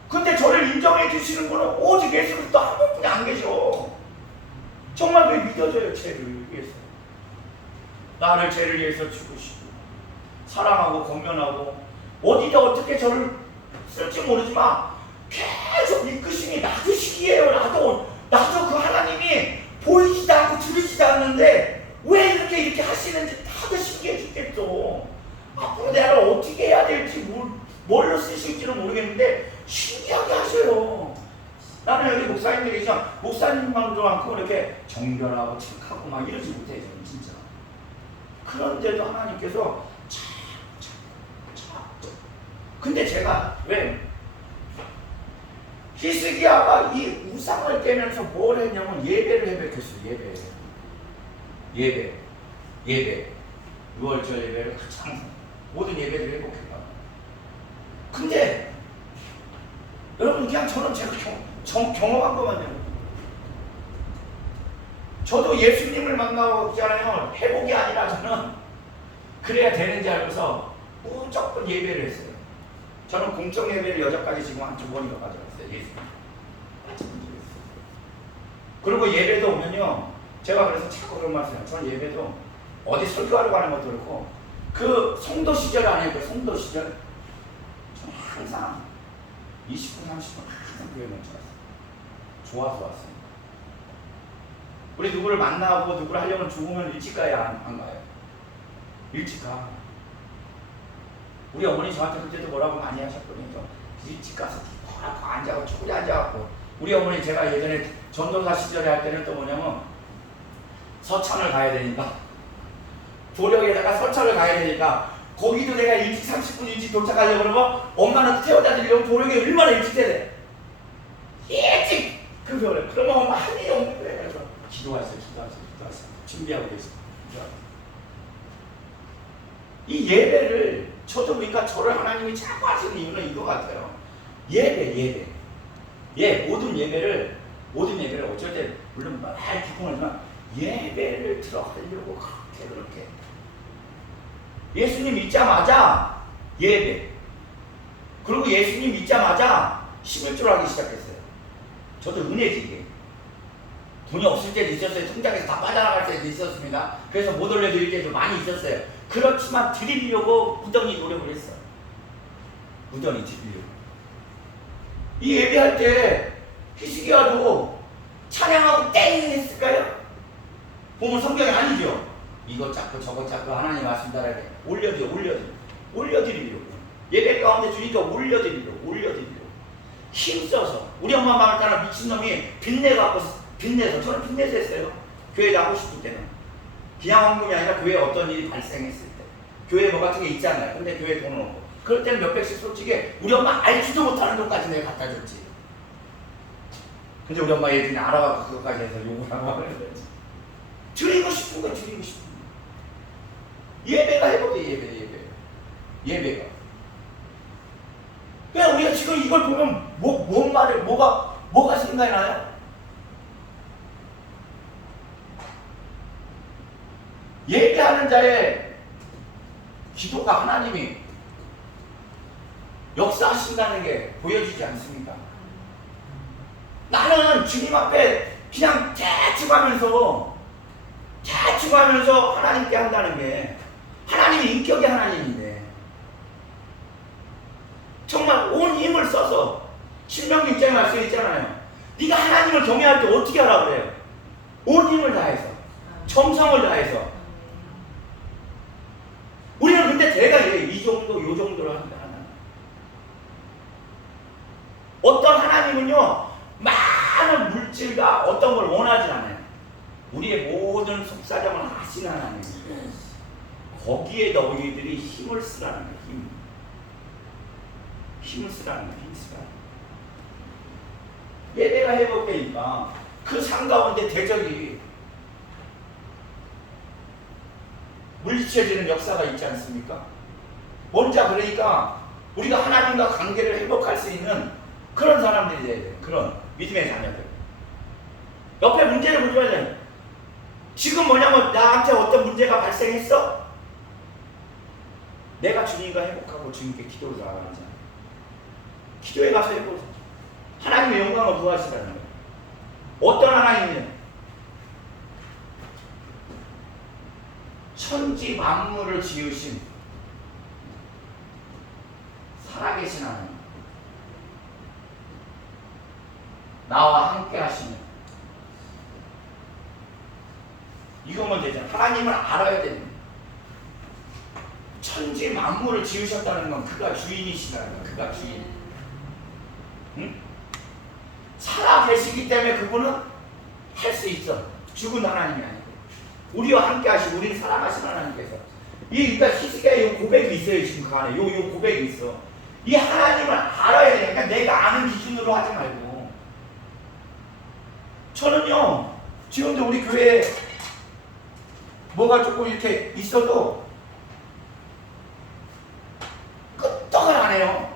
근데 저를 인정해 주시는 분은 오직 예수 그리스도 한 분뿐이 안 계셔. 정말 그게 믿어져요. 죄를 위해서 나를 죄를 위해서 죽으시고 사랑하고 권면하고 어디다 어떻게 저를 쓸지 모르지만 계속 이끄심이 놔두시기에요. 나도 그 하나님이 보이지도 않고 들리지도 않는데 왜 이렇게 하시는지 다들 신기해 죽겠죠. 앞으로 내가 어떻게 해야 될지 뭘로 쓰실지는 모르겠는데 신기하게 하셔요. 나는 여기 목사님들이 계시면 목사님만도 많고 이렇게 정결하고 착하고 막 이러지 못해요. 저는 진짜. 그런데도 하나님께서 참. 근데 제가 왜 히스기야가 이 우상을 깨면서 뭘 했냐면 예배를 해백했어요. 예배 6월절 예배를 가장 모든 예배를 회복했다. 근데 여러분 그냥 저는 제가 경험한 것만요. 저도 예수님을 만나잖아요. 회복이 아니라 저는 그래야 되는지 알고서 무조건 예배를 했어요. 저는 공적 예배를 여자까지 지금 한 2번인가 가져갔어요. 예수님. 그리고 예배도 오면요. 제가 그래서 자꾸 그런 말씀해요. 저는 예배도 어디 설교하러 가는 것도 그렇고 그 성도 시절 아니에요. 그 성도 시절 저는 항상 20분, 30분 항상 교회 먼저 왔어요. 좋아서 왔어요. 우리 누구를 만나고 누구를 하려면 죽으면 일찍 가야 안 가요. 일찍 가. 우리 어머니 저한테 그때도 뭐라고 많이 하셨거든요. 일찍 가서 앉아갖고 초리 앉아갖고 우리 어머니 제가 예전에 전도사 시절에 할 때는 또 뭐냐면 서천을 가야 되니까 도령에다가 서천을 가야 되니까 거기도 내가 일찍 30분 일찍 도착하려고 그러면 엄마는 태워다 드리려고 도령에 얼마나 일찍 해야 돼. 일찍! 그러면 엄마 한 일이 없는 거예요. 그래서 기도하세요. 준비하고 계세요. 이 예배를 저도 그러니까 저를 하나님이 자꾸 하시는 이유는 이거 같아요. 모든 예배를 어쩔 때 물론 말 기쁨하지만 예배를 들어가려고 그렇게 예수님 믿자마자 예배 그리고 예수님 믿자마자 11조 하기 시작했어요. 저도 은혜지 이게. 돈이 없을 때도 있었어요. 통장에서 다 빠져나갈 때도 있었습니다. 그래서 못 올려드릴 때도 많이 있었어요. 그렇지만 드리려고 무던히 노력을 했어. 무던히 드리려고. 이 예배할 때 희숙이와도 찬양하고 땡 했을까요? 보면 성경이 아니죠. 이것 잡고 저것 잡고 하나님 말씀 따라야 돼. 올려드리려고. 예배 가운데 주니까 올려드리려고. 힘써서. 우리 엄마 마을 따라 미친놈이 빚내서 저는 빚내서 했어요. 교회 나오고 싶을 때는. 그냥 헌금이 아니라 교회에 어떤 일이 발생했을 때. 교회에 뭐 같은 게 있잖아요. 근데 교회에 돈은 없고. 그럴 때는 몇 백씩 솔직히 우리 엄마 알지도 못하는 돈까지 내가 갖다 줬지. 근데 우리 엄마 예전에 알아가고 그것까지 해서 욕을 하고 그러는 거지. 드리고 싶은 거 드리고 싶은 거. 예배가 해보게 예배가. 그냥 우리가 지금 이걸 보면 뭔 말을 뭐가 생각이 나요? 예배하는 자의 기도가 하나님이 역사하신다는 게 보여지지 않습니까? 나는 주님 앞에 그냥 대충 하면서 하나님께 한다는 게 하나님이 인격의 하나님인데 정말 온 힘을 써서 신명기 6장에 말씀에 있잖아요. 네가 하나님을 경외할 때 어떻게 하라 그래요? 온 힘을 다해서 정성을 다해서. 우리는 근데 대가 이 정도 요 정도로 합니다. 어떤 하나님은요 많은 물질과 어떤 걸 원하지 않아요. 우리의 모든 속사정을 아시는 하나님이에요. 거기에 너희들이 힘을 쓰라는 거예요. 힘을 쓰라는 거예요. 예배가 해볼게니까 그 상 가운데 대적이 물리쳐지는 역사가 있지 않습니까? 먼저 그러니까 우리가 하나님과 관계를 회복할 수 있는 그런 사람들이 돼야 돼요. 그런 믿음의 자녀들. 옆에 문제를 보지 말아요. 지금 뭐냐면 나한테 어떤 문제가 발생했어? 내가 주님과 회복하고 주님께 기도를 나가는 자예요. 기도에 가서 회복을 하나님의 영광을 구하시라는 거예요. 어떤 하나님이냐? 천지 만물을 지으신 살아계신 하나님, 나와 함께 하시는, 이거면 되잖아. 하나님을 알아야 됩니다. 천지 만물을 지으셨다는 건 그가 주인이시라는 거야. 그가 주인. 응? 살아 계시기 때문에 그분은 할 수 있어. 죽은 하나님이 아니고 우리와 함께 하시고 우리를 사랑하시는 하나님께서 그러니까 히스기야의 고백이 있어요. 지금 그 안에 요 고백이 있어. 이 하나님을 알아야 돼. 그러니까 내가 아는 기준으로 하지 말고. 저는요 지금도 우리 교회에 뭐가 조금 이렇게 있어도 끄떡을 안 해요.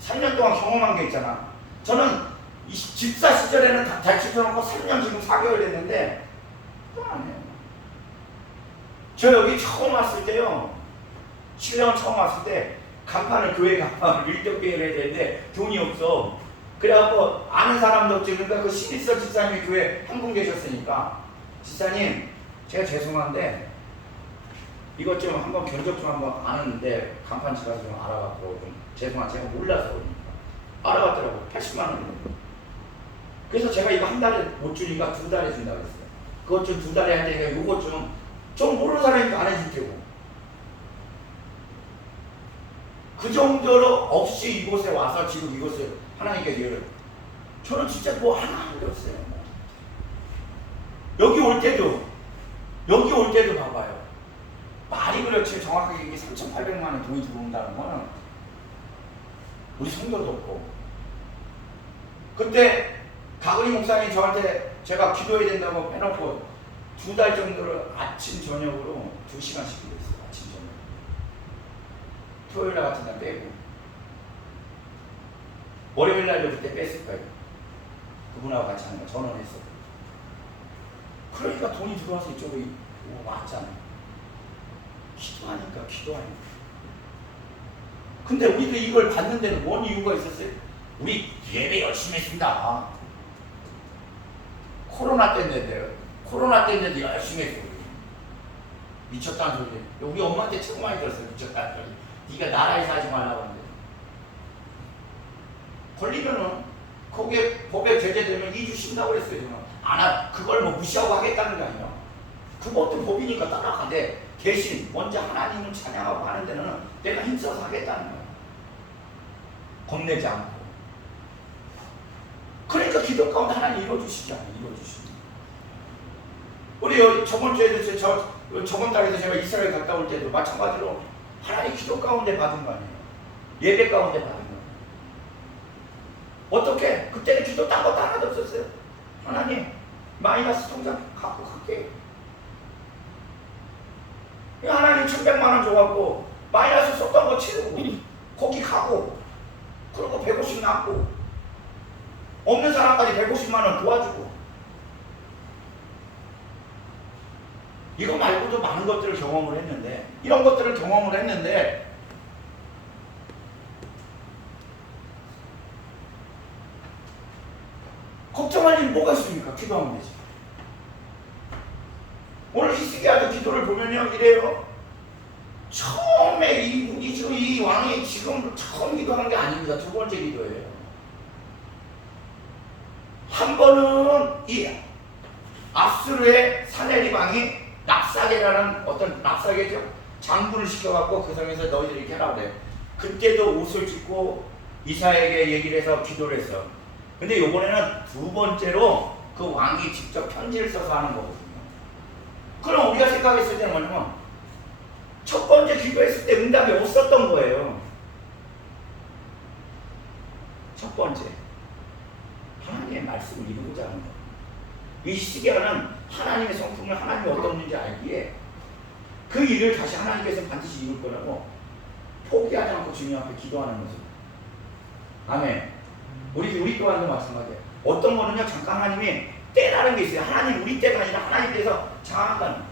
3년 동안 경험한 게 있잖아. 저는 집사 시절에는 다 달치켜놓고 3년 지금 4개월 됐는데 또 안 해요. 저 여기 처음 왔을 때요. 신령을 처음 왔을 때 간판을 교회 간판을 밀접교회를 해야 되는데 돈이 없어. 그래갖고 아는 사람도 없지. 그러니까 그 신일서 집사님이 교회 한 분 계셨으니까 집사님 제가 죄송한데 이것 좀 한번 견적 좀 한번 아는데 간판 집가서 좀 알아봤고 좀 죄송한 제가 몰라서 그러니까 알아봤더라고. 80만 원. 그래서 제가 이거 한 달에 못 주니까 2달에 준다고 했어요. 그것 좀 2달에 할 때니까 이것 좀 모르는 사람이니까 안 해줄 테고. 그 정도로 없이 이곳에 와서 지금 이곳을 하나님께서 열어요. 저는 진짜 뭐 하나 안 들었어요. 여기 올 때도 봐봐요. 말이 그렇지 정확하게 이게 3,800만 원 돈이 들어온다는 거는 우리 성도도 없고. 그때 가그리 목사님 저한테 제가 기도해야 된다고 빼놓고 2달 정도를 아침 저녁으로 2시간씩 기도했어요. 아침 저녁. 토요일 날 같은 날 빼고 월요일 날도 그때 뺐을 거예요. 그분하고 같이 하는 거 전원했어. 그러니까 돈이 들어와서 이쪽으로 왔잖아요. 기도하니까. 근데 우리도 이걸 받는 데는 뭔 이유가 있었어요? 우리 예배 열심히 했습니다. 코로나 때인데요. 코로나 때인데도 열심히 했어. 우리. 미쳤다는 소리. 우리 엄마한테 최고 많이 들었어. 미쳤다는 소리. 네가 나라에서 하지 말라고 하는데. 걸리면은 거기에 법에 제재되면 2주 쉰다고 그랬어요. 그걸 뭐 무시하고 하겠다는 게 아니야. 그것도 법이니까 따라가되 대신 먼저 하나님을 찬양하고 하는 데는 내가 힘써서 하겠다는 거야. 겁내지 않고. 그러니까 기도 가운데 하나님 이루어주시잖아요. 이루어주시죠. 우리 저번 주에도 저번 달에도 제가 이스라엘 갔다 올 때도 마찬가지로 하나님 기도 가운데 받은 거 아니에요. 예배 가운데 받은 거. 어떻게? 그때는 기도 딴 것도 하나도 없었어요. 하나님 마이너스 통장 갖고 갈게요. 하나님 1,100만 원 줘갖고 마이너스 썼던 거 치르고 거기 가고 그리고 150 남고 없는 사람까지 150만 원 도와주고 이거 말고도 많은 것들을 경험을 했는데 이런 것들을 경험을 했는데 걱정할 일이 뭐가 있습니까? 기도하면 되지. 오늘 히스기야도 기도를 보면요 이래요. 처음에 이 왕이 지금 처음 기도한 게 아닙니다. 두 번째 기도예요. 한 번은 이 압수르의 사내립 왕이 납사게라는 어떤 납사게죠 장군을 시켜갖고 그 성에서 너희들 이렇게 하라고 그래요. 그때도 옷을 찢고 이사에게 얘기를 해서 기도를 했어. 근데 이번에는 두 번째로 그 왕이 직접 편지를 써서 하는 거거든요. 그럼 우리가 생각했을 때는 뭐냐면 첫 번째 기도했을 때 응답이 없었던 거예요. 첫 번째 하나님의 말씀을 이루고자 하는 거예요. 이 시기에는 하나님의 성품을 하나님이 어떤 분인지 알기에 그 일을 다시 하나님께서 반드시 이룰 거라고 포기하지 않고 주님 앞에 기도하는 거죠. 아멘. 우리 또한도 마찬가지예요. 어떤 거는요 잠깐 하나님이 때라는 게 있어요. 하나님 우리 때가 아니라 하나님께서 잠깐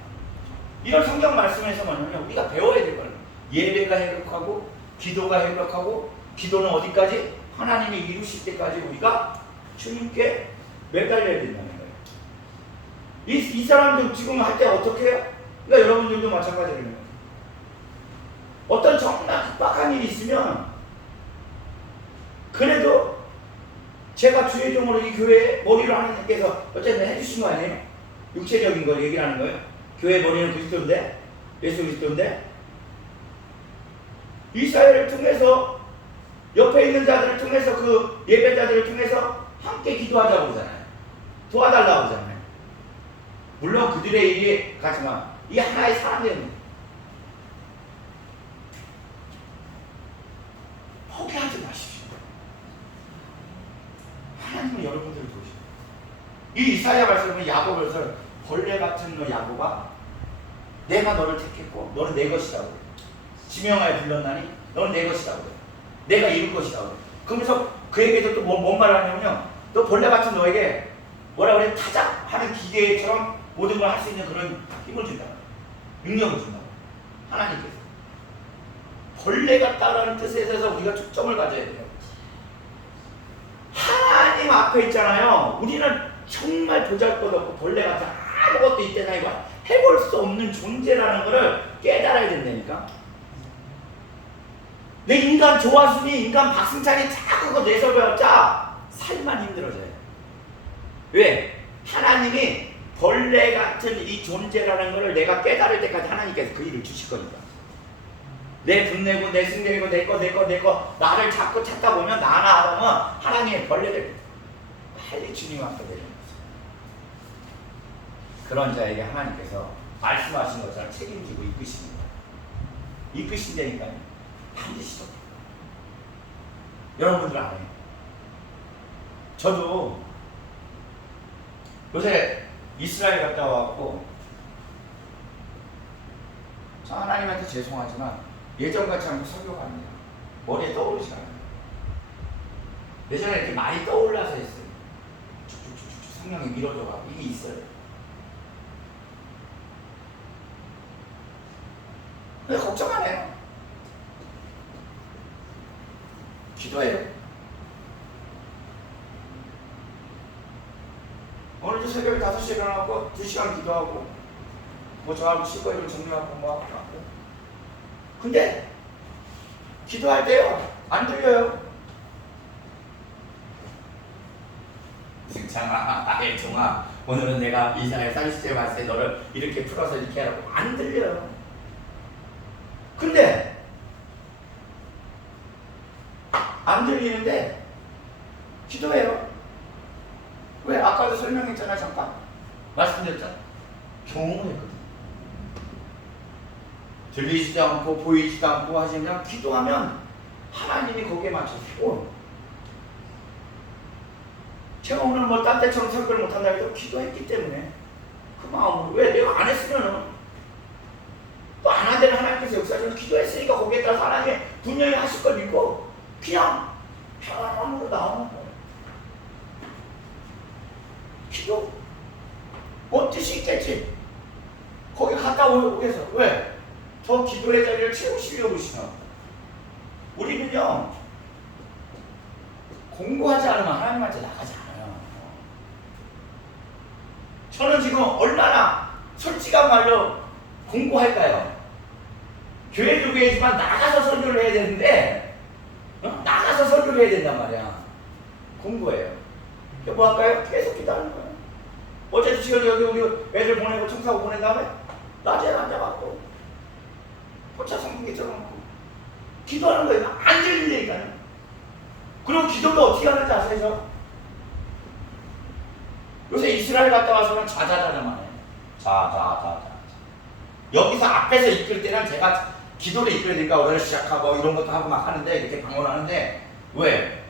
이런 성경 말씀에서 뭐냐면 우리가 배워야 될 거예요. 예배가 회복하고 기도가 회복하고 기도는 어디까지? 하나님이 이루실 때까지 우리가 주님께 매달려야 된다는 거예요. 이 사람들 지금 할 때 어떻게 해요? 그러니까 여러분들도 마찬가지예요. 어떤 정말 급박한 일이 있으면 그래도 제가 주의종으로 이 교회 머리를 하나님께서 어쨌든 해주신 거 아니에요? 육체적인 걸 얘기를 하는 거예요. 교회 머리는 그리스도인데 예수 그리스도인데 이 사회를 통해서 옆에 있는 자들을 통해서 그 예배자들을 통해서 함께 기도하자고 그러잖아요. 도와달라고 하잖아요. 물론 그들의 일이 같지만 이 하나의 사람들은 포기하지 마십시오. 하나님은 여러분들을 도우십니다. 이 이사야 말씀은 야곱에서 벌레 같은 너 야곱아 내가 너를 택했고 너는 내 것이라고 지명하여 불렀나니 너는 내 것이라고 내가 이룰 것이라고 그러면서 그에게도 또 뭔 말하냐면요 너 벌레 같은 너에게 뭐라 그래 타작하는 기계처럼 모든 걸 할 수 있는 그런 힘을 준다 능력을 준다고 하나님께서 벌레 같다라는 뜻에 대해서 우리가 초점을 가져야 돼요. 하나님 앞에 있잖아요. 우리는 정말 보잘것없고 벌레 같은 아무것도 이때나 이거 해볼 수 없는 존재라는 것을 깨달아야 된다니까. 내 인간 조화순이 인간 박승찬이 자꾸 그거 내서배웠자 살만 힘들어져요. 왜? 하나님이 벌레 같은 이 존재라는 것을 내가 깨달을 때까지 하나님께서 그 일을 주실 거니까. 내 분내고 내 승내고 내거 나를 자꾸 찾다 보면 나나 하다면 하나님의 벌레를 빨리 주님 앞에 내려놓으세요. 그런 자에게 하나님께서 말씀하신 것처럼 책임지고 이끄십니다. 이끄신다니까요. 반드시 좀 여러분들 알아요. 저도 요새 이스라엘 갔다 와갖고 저 하나님한테 죄송하지만 예전같이 한번 설교가 아니에요. 머리에 떠오르지 않아요. 예전에 이렇게 많이 떠올라서 했어요. 쭉쭉쭉쭉 성령이 밀어줘가 이게 있어요. 근데 걱정 안 해요. 기도해요. 새벽 5시에 일어나고 2시간 기도하고 뭐 저하고 실거리를 정리하고 뭐 하고. 근데 기도할 때요 안 들려요. 승창아, 애종아, 오늘은 내가 이사의 30째 왔을 때 너를 이렇게 풀어서 이렇게 하라고 안 들려요. 근데 안 들리는데 기도해요. 왜? 아까도 설명했잖아요. 잠깐 말씀드렸잖아. 경험했거든. 들리지도 않고 보이지도 않고 하시면 기도하면 하나님이 거기에 맞춰서 오. 제가 오늘 뭐 딴 때처럼 설교를 못한다 해도 기도했기 때문에 그 마음으로. 왜? 내가 안 했으면은 또 안 하는 하나님께서 역사적으로 기도했으니까 거기에 따라서 하나님이 분명히 하실 걸 믿고 그냥 편안함으로 나오는 거예요. 기도 뭔 뜻이 있겠지. 거기 갔다 오기 위해서. 왜? 저 기도의 자리를 채우시려고 오시나. 우리는요 공부하지 않으면 하나님한테 나가지 않아요. 저는 지금 얼마나 솔직한 말로 공부할까요? 교회도 교회지만 나가서 설교를 해야 되는데 나가서 설교를 해야 된단 말이야. 공부해요. 뭐 할까요? 계속 기도하는 거예요. 어제도 지금 여기 애들 보내고 청소하고 보낸 다음에 낮에 앉아갖고 포차 성경에 적어놓고 기도하는 거예요. 안 들린다니까요. 그리고 기도도 어떻게 하는지 아세요? 요새 이스라엘 갔다 와서는 자자자자만 해요. 자자자자. 여기서 앞에서 이끌 때는 제가 기도를 이끌어야 되니까 오늘 시작하고 이런 것도 하고 막 하는데 이렇게 방언하는데 왜?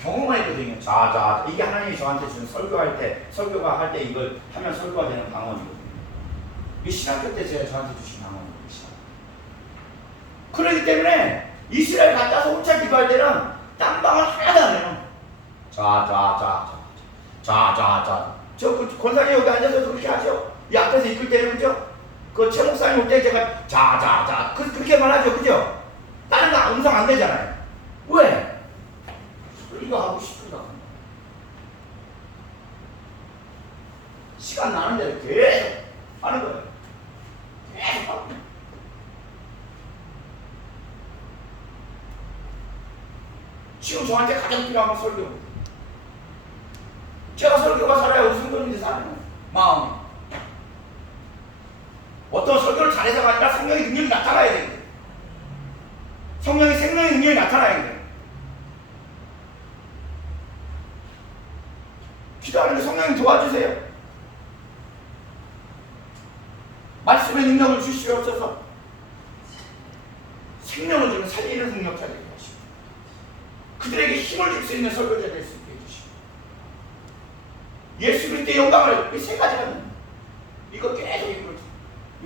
경험을 했거든요. 자자. 이게 하나님이 저한테 주는 설교할 때 설교가 할 때 이걸 하면 설교가 되는 방언이거든요. 이 신학교 때 제가 저한테 주신 방언이거든요. 그렇기 때문에 이스라엘 갔다 와서 혼자 기도할 때는 딴방을 하나도 안 해요. 자자자자. 저 권사님 여기 앉아서도 그렇게 하죠. 이 앞에서 이끌 때는 그죠? 그 최 목사님 올 때 제가 자자자 그렇게만 하죠. 그죠? 다른 거 음성 안 되잖아요. 왜? 이거 하고 싶으다. 시간 나는 대로 계속 하는 거예요. 계속 하고. 지금 저한테 가장 필요한 건 설교. 제가 설교가 살아야 우리 성도님들 사는 마음이. 어떤 설교를 잘해서가 아니라 성령의 능력이 나타나야 되거든. 성령의 생명의 능력이 나타나야 돼. 기도하는데 성령님 도와주세요. 말씀의 능력을 주시옵소서. 생명을 주는 살리는 능력자 되게 하시고 그들에게 힘을 줄 수 있는 설교자 될 수 있게 해주시고 예수 그리스도의 영광을 이 세 가지가 있는 이거 계속 이끌어주세요.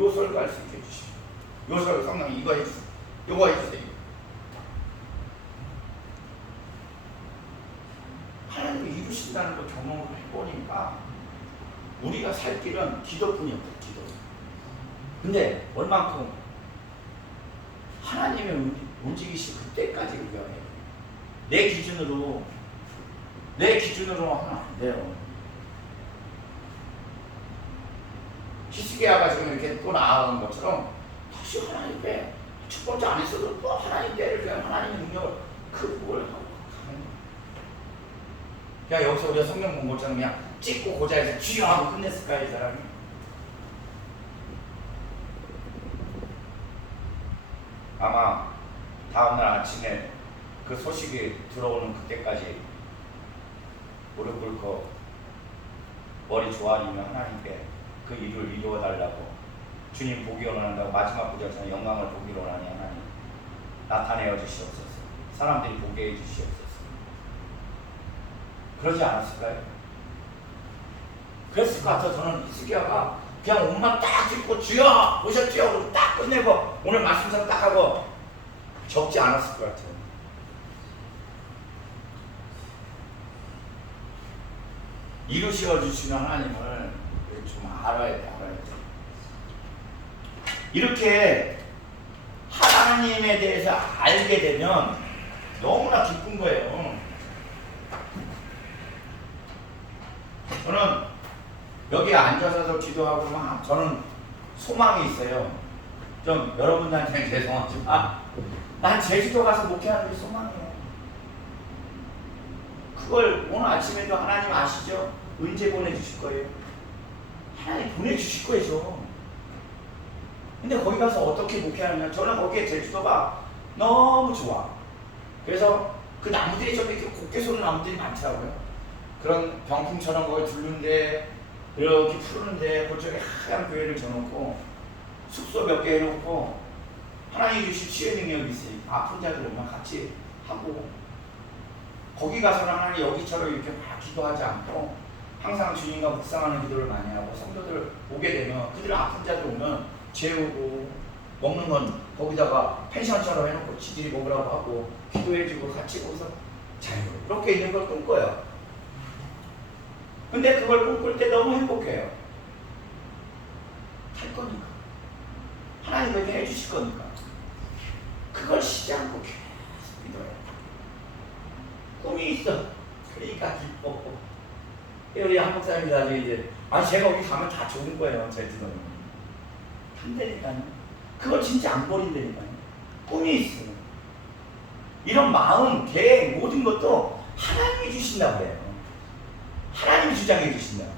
요 설교할 수 있게 해주시고 요 설교 성령이 이거 해주세요. 요거 해주세요. 하나님이 이루신다는 걸 경험을 해보니까 우리가 살 길은 기도뿐이었다. 기도. 근데 얼만큼 하나님의 움직이시 그때까지 우리가 해요. 내 기준으로 하면 안 돼요. 히스기야가 지금 이렇게 또 나아가는 것처럼 다시 하나님께 첫 번째 안 했어도 또 하나님 때를 위한 하나님의 능력을 그걸 하고 가는 거예요. 그냥 여기서 우리가 성경 공부처럼 그냥 찍고 고자에서 주여 하고 끝냈을까요, 이 사람이? 아마 다음날 아침에 그 소식이 들어오는 그때까지 무릎 꿇고 머리 조아리며 하나님께 그 일을 이루어 달라고 주님 보기 원한다고 마지막 구절처럼 영광을 보기 원하니 하나님 나타내어 주시옵소서. 사람들이 보게 해 주시옵소서. 그러지 않았을까요? 그랬을 것 같아요. 저는 히스기야가 그냥 옷만 딱 짚고 주여 오셨지요 그러고 딱 끝내고 오늘 말씀상 딱 하고 적지 않았을 것 같아요. 이루시어 주시는 하나님을 좀 알아야 돼. 이렇게 하나님에 대해서 알게 되면 너무나 기쁜 거예요. 저는 여기 앉아서도 기도하고 막 저는 소망이 있어요. 좀 여러분들한테는 죄송하지만 난 제주도 가서 목회하는 게 소망이에요. 그걸 오늘 아침에도 하나님 아시죠? 언제 보내주실 거예요? 하나님 보내주실 거예요. 근데 거기 가서 어떻게 목회하느냐? 저는 거기에 제주도가 너무 좋아. 그래서 그 나무들이 저기 이렇게 곱게 솟는 나무들이 많더라고요. 그런 병풍처럼 거기 둘른데 이렇게 푸르는데 그쪽에 하얀 교회를 져놓고 숙소 몇 개 해놓고 하나님이 주신 치유 능력이 있어요. 아픈 자들 오면 같이 하고 거기 가서는 하나님 여기처럼 이렇게 막 기도하지 않고 항상 주님과 묵상하는 기도를 많이 하고 성도들 오게 되면 그들 아픈 자들 오면 재우고 먹는 건 거기다가 펜션처럼 해놓고 지들이 먹으라고 하고 기도해주고 같이 거기서 자유롭게 있는 걸 꿈꿔요. 근데 그걸 꿈꿀 때 너무 행복해요. 할 거니까. 하나님 그렇게 해주실 거니까. 그걸 쉬지 않고 계속 믿어요. 꿈이 있어. 그러니까 기뻐. 우리 한국 사람이 나중에 이제 제가 거기 가면 다 좋은 거예요. 제주도는. 한다니까요. 그걸 진짜 안 버린다니까요. 꿈이 있어. 이런 마음, 계획, 모든 것도 하나님이 주신다고 해요. 하나님이 주장해 주신다고.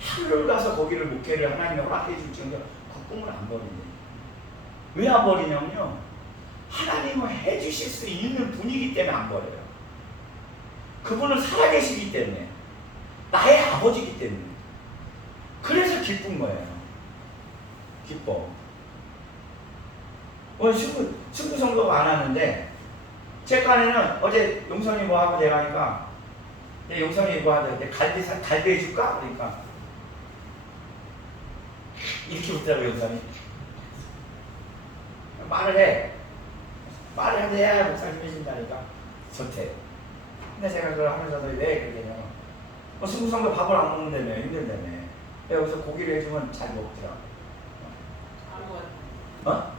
하루를 가서 거기를 목회를 하나님이 허락해 줄 정도 그 꿈을 안 버린대. 왜 안 버리냐면요. 하나님은 해주실 수 있는 분이기 때문에 안 버려요. 그분은 살아계시기 때문에. 나의 아버지이기 때문에. 그래서 기쁜 거예요. 기뻐. 오늘 승부 성도가 안 하는데 제 칸에는 어제 용선이 뭐 하고 내가 하니까 용선이 뭐 하는데 갈비 해줄까? 그러니까 이렇게 웃더라고 용선이. 말을 해야 목사님 해준다니까 좋대. 근데 제가 그걸 하면서도 왜 그러냐면 승부 성도 밥을 안 먹는다며 힘들다며. 여기서 고기를 해주면 잘 먹더라. 어?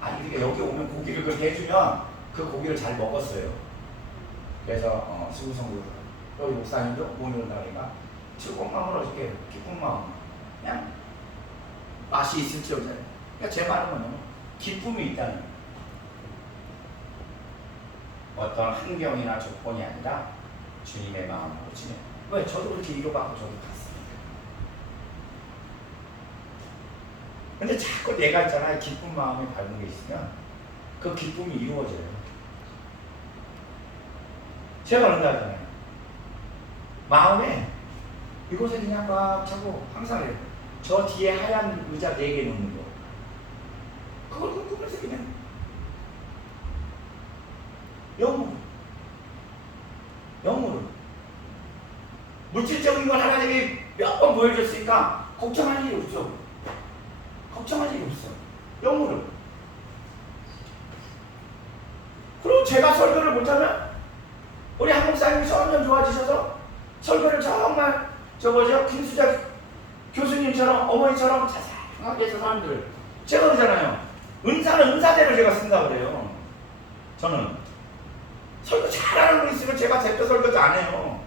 아니 그러니까 여기 오면 고기를 그렇게 해주면 그 고기를 잘 먹었어요. 그래서 수구성도 여기 목사님도 몸이 온다니까 즐거운 마음으로 어떻게 기쁜 마음 그냥 맛이 있을지어다. 그러니까 제 말은 뭐냐면 기쁨이 있다는 어떤 환경이나 조건이 아니라 주님의 마음으로 지내. 왜 저도 그렇게 위로받고 저도 갔습니다. 근데 자꾸 내가 있잖아요. 기쁜 마음이 밝은 게 있으면 그 기쁨이 이루어져요. 제가 그런다 하잖아요. 마음에 이곳에 그냥 막 차고 항상 해요. 저 뒤에 하얀 의자 4개 놓는 거. 그걸 꿈꾸면서 그냥 영으로 물질적인 건 하나님이 몇 번 보여줬으니까 걱정할 일이 없어. 걱정할 일이 없어. 영으로. 그리고 제가 설교를 못하면 우리 한국사님이 점점 좋아지셔서 설교를 정말 김수자 교수님처럼 어머니처럼 자상하게 해서 사람들 제가 그러잖아요. 은사는 은사대로 제가 쓴다고 그래요. 저는 설교 잘하는 분 있으면 제가 대표 설교도 안 해요.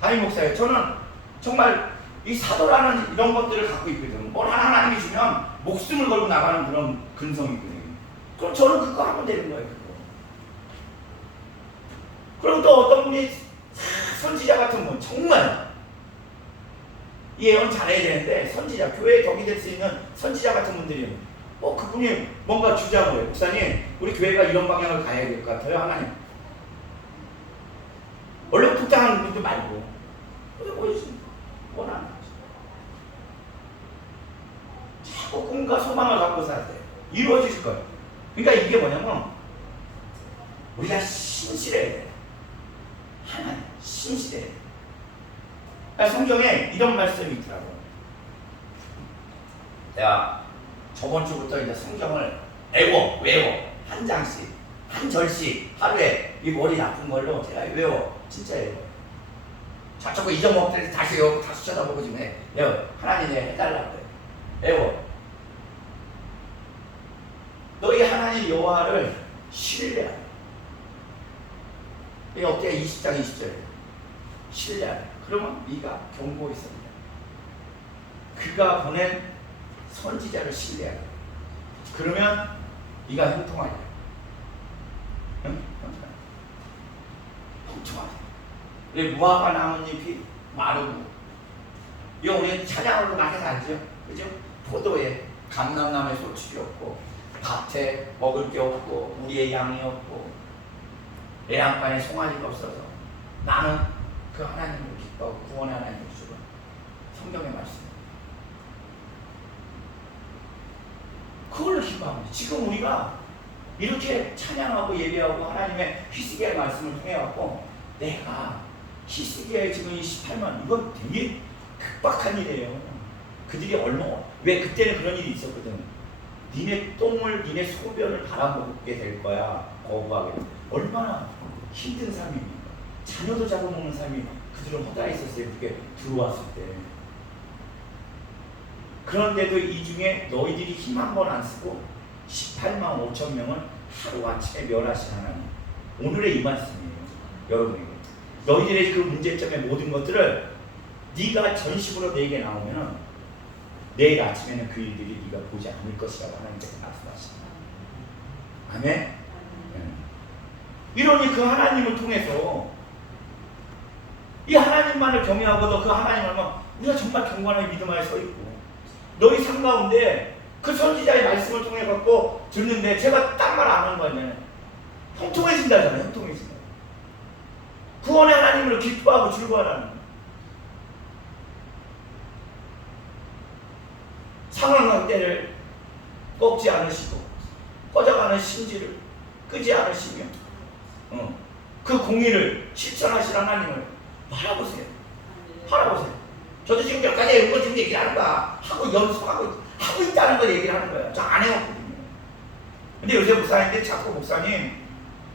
담임 목사예요. 저는 정말 이 사도라는 이런 것들을 갖고 있거든. 뭘 하나님이 주면 목숨을 걸고 나가는 그런 근성이 있거든요. 그럼 저는 그거 하면 되는 거예요. 그거. 그리고 또 어떤 분이 선지자 같은 분 정말 이 예언 잘해야 되는데 선지자, 교회에 덕이 될 수 있는 선지자 같은 분들이 그분이 뭔가 주자고 해요. 목사님 우리 교회가 이런 방향을 가야 될 것 같아요. 하나님 원래 부탁하는 분들 말고 원하는 거죠. 자꾸 꿈과 소망을 갖고 살아야 돼요. 이루어질 거예요. 그러니까 이게 뭐냐면 우리가 신실해야 돼요. 하나님 신실해야 돼요. 그러니까 성경에 이런 말씀이 있더라고요. 내가 저번 주부터 이제 성경을 외워 한 장씩 한 절씩 하루에 이 머리 나쁜 걸로 제가 외워. 진짜 외워. 자꾸 잊어먹더니 다시 외워. 다시 쳐다보고 좀 해. 외워. 하나님이 해달라고 해. 외워. 너희 하나님 여호와를 신뢰하라. 이게 어때요? 20장 20절에 신뢰하라. 그러면 네가 경고했습니다. 그가 보낸 선지자를 신뢰하라. 그러면 네가 형통하리라. 응? 형통하리라. 왜 무화과 나뭇잎이 마르고 이거 우리 찬양으로 많이 알죠? 그죠? 포도에 감람나무에 소출이 없고 밭에 먹을 게 없고 우리의 양이 없고 애양간에 송아지가 없어서 나는 그 하나님을 기뻐하고 구원의 하나님을 주고 성경의 말씀 그걸로 기뻐합니다. 지금 우리가 이렇게 찬양하고 예배하고 하나님의 히스기야의 말씀을 통해 갖고 내가 히스기야의 지금 이 18만 이건 되게 극박한 일이에요. 그들이 왜 그때는 그런 일이 있었거든. 니네 똥을 니네 소변을 바라먹게 될 거야. 거부하게. 얼마나 힘든 삶입니까? 자녀도 잡아먹는 삶이 그들은 허다해 있었어요. 그게 들어왔을 때. 그런데도 이 중에 너희들이 힘 한 번 안 쓰고 18만 5천 명을 하루아침에 멸하신 하나님. 오늘의 이 말씀이에요. 여러분에게. 너희들의 그 문제점의 모든 것들을 네가 전식으로 내게 나오면은 내일 아침에는 그 일들이 네가 보지 않을 것이라고 하나님께서 말씀하십니다. 아멘? 네. 이러니 그 하나님을 통해서 이 하나님만을 경외하고도 그 하나님 알면 우리가 정말 경건하게 믿음 안에 서 있고 너희 삶 가운데 그 선지자의 말씀을 통해 갖고 듣는데 제가 딴 말 안 하는 거 아니에요. 형통해진다잖아요. 형통해진다. 구원의 하나님을 기뻐하고 즐거워하라는 거예요. 상황한 때를 꺾지 않으시고 꺼져가는 심지를 끄지 않으시며 그 공의를 실천하실 하나님을 바라보세요. 바라보세요. 저도 지금 몇 가지 이런 거 지금 얘기하는 거야. 하고 연습하고 하고 있다는 걸 얘기를 하는 거예요. 저 안 해왔거든요. 근데 요새 목사님들 자꾸 목사님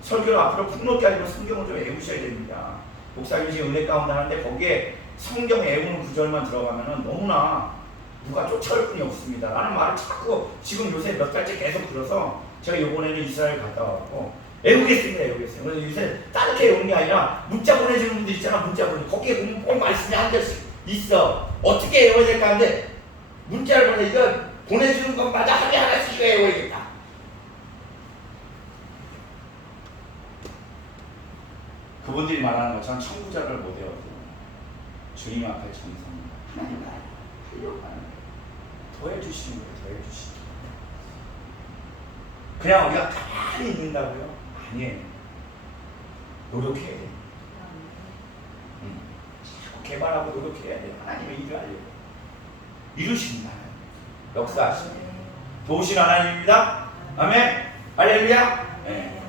설교를 앞으로 폭넓게 하려면 성경을 좀 외우셔야 됩니다. 목사님이 지금 은혜 가운데 하는데 거기에 성경 외우는 구절만 들어가면은 너무나 누가 쫓아올 분이 없습니다. 라는 말을 자꾸 지금 요새 몇 달째 계속 들어서 제가 이번에는 이스라엘 갔다 왔고 외우겠습니다. 그래서 요새 따르게 외우는 게 아니라 문자 보내주는 분들 있잖아. 문자 보내 거기에 보면 꼭 말씀이 한 개씩 있어. 어떻게 외워야 될까 하는데 문자를 보내니까 보내주는 것마다 한 개 하나씩 외워야겠다. 그분들이 말하는 것처럼 천부자를 못 외워도 주님 앞에 정성입니다. 하나님 나라 하려고 하는 거예요. 더해주시는 거예요. 더해주시는 거예요. 그냥 우리가 가만히 있는다고요? 아니에요. 노력해야 돼요. 자꾸 개발하고 노력해야 돼요. 하나님의 일을 하려고. 이루신다. 역사하시네. 도우신 하나님입니다. 아멘. 할렐루야. 네.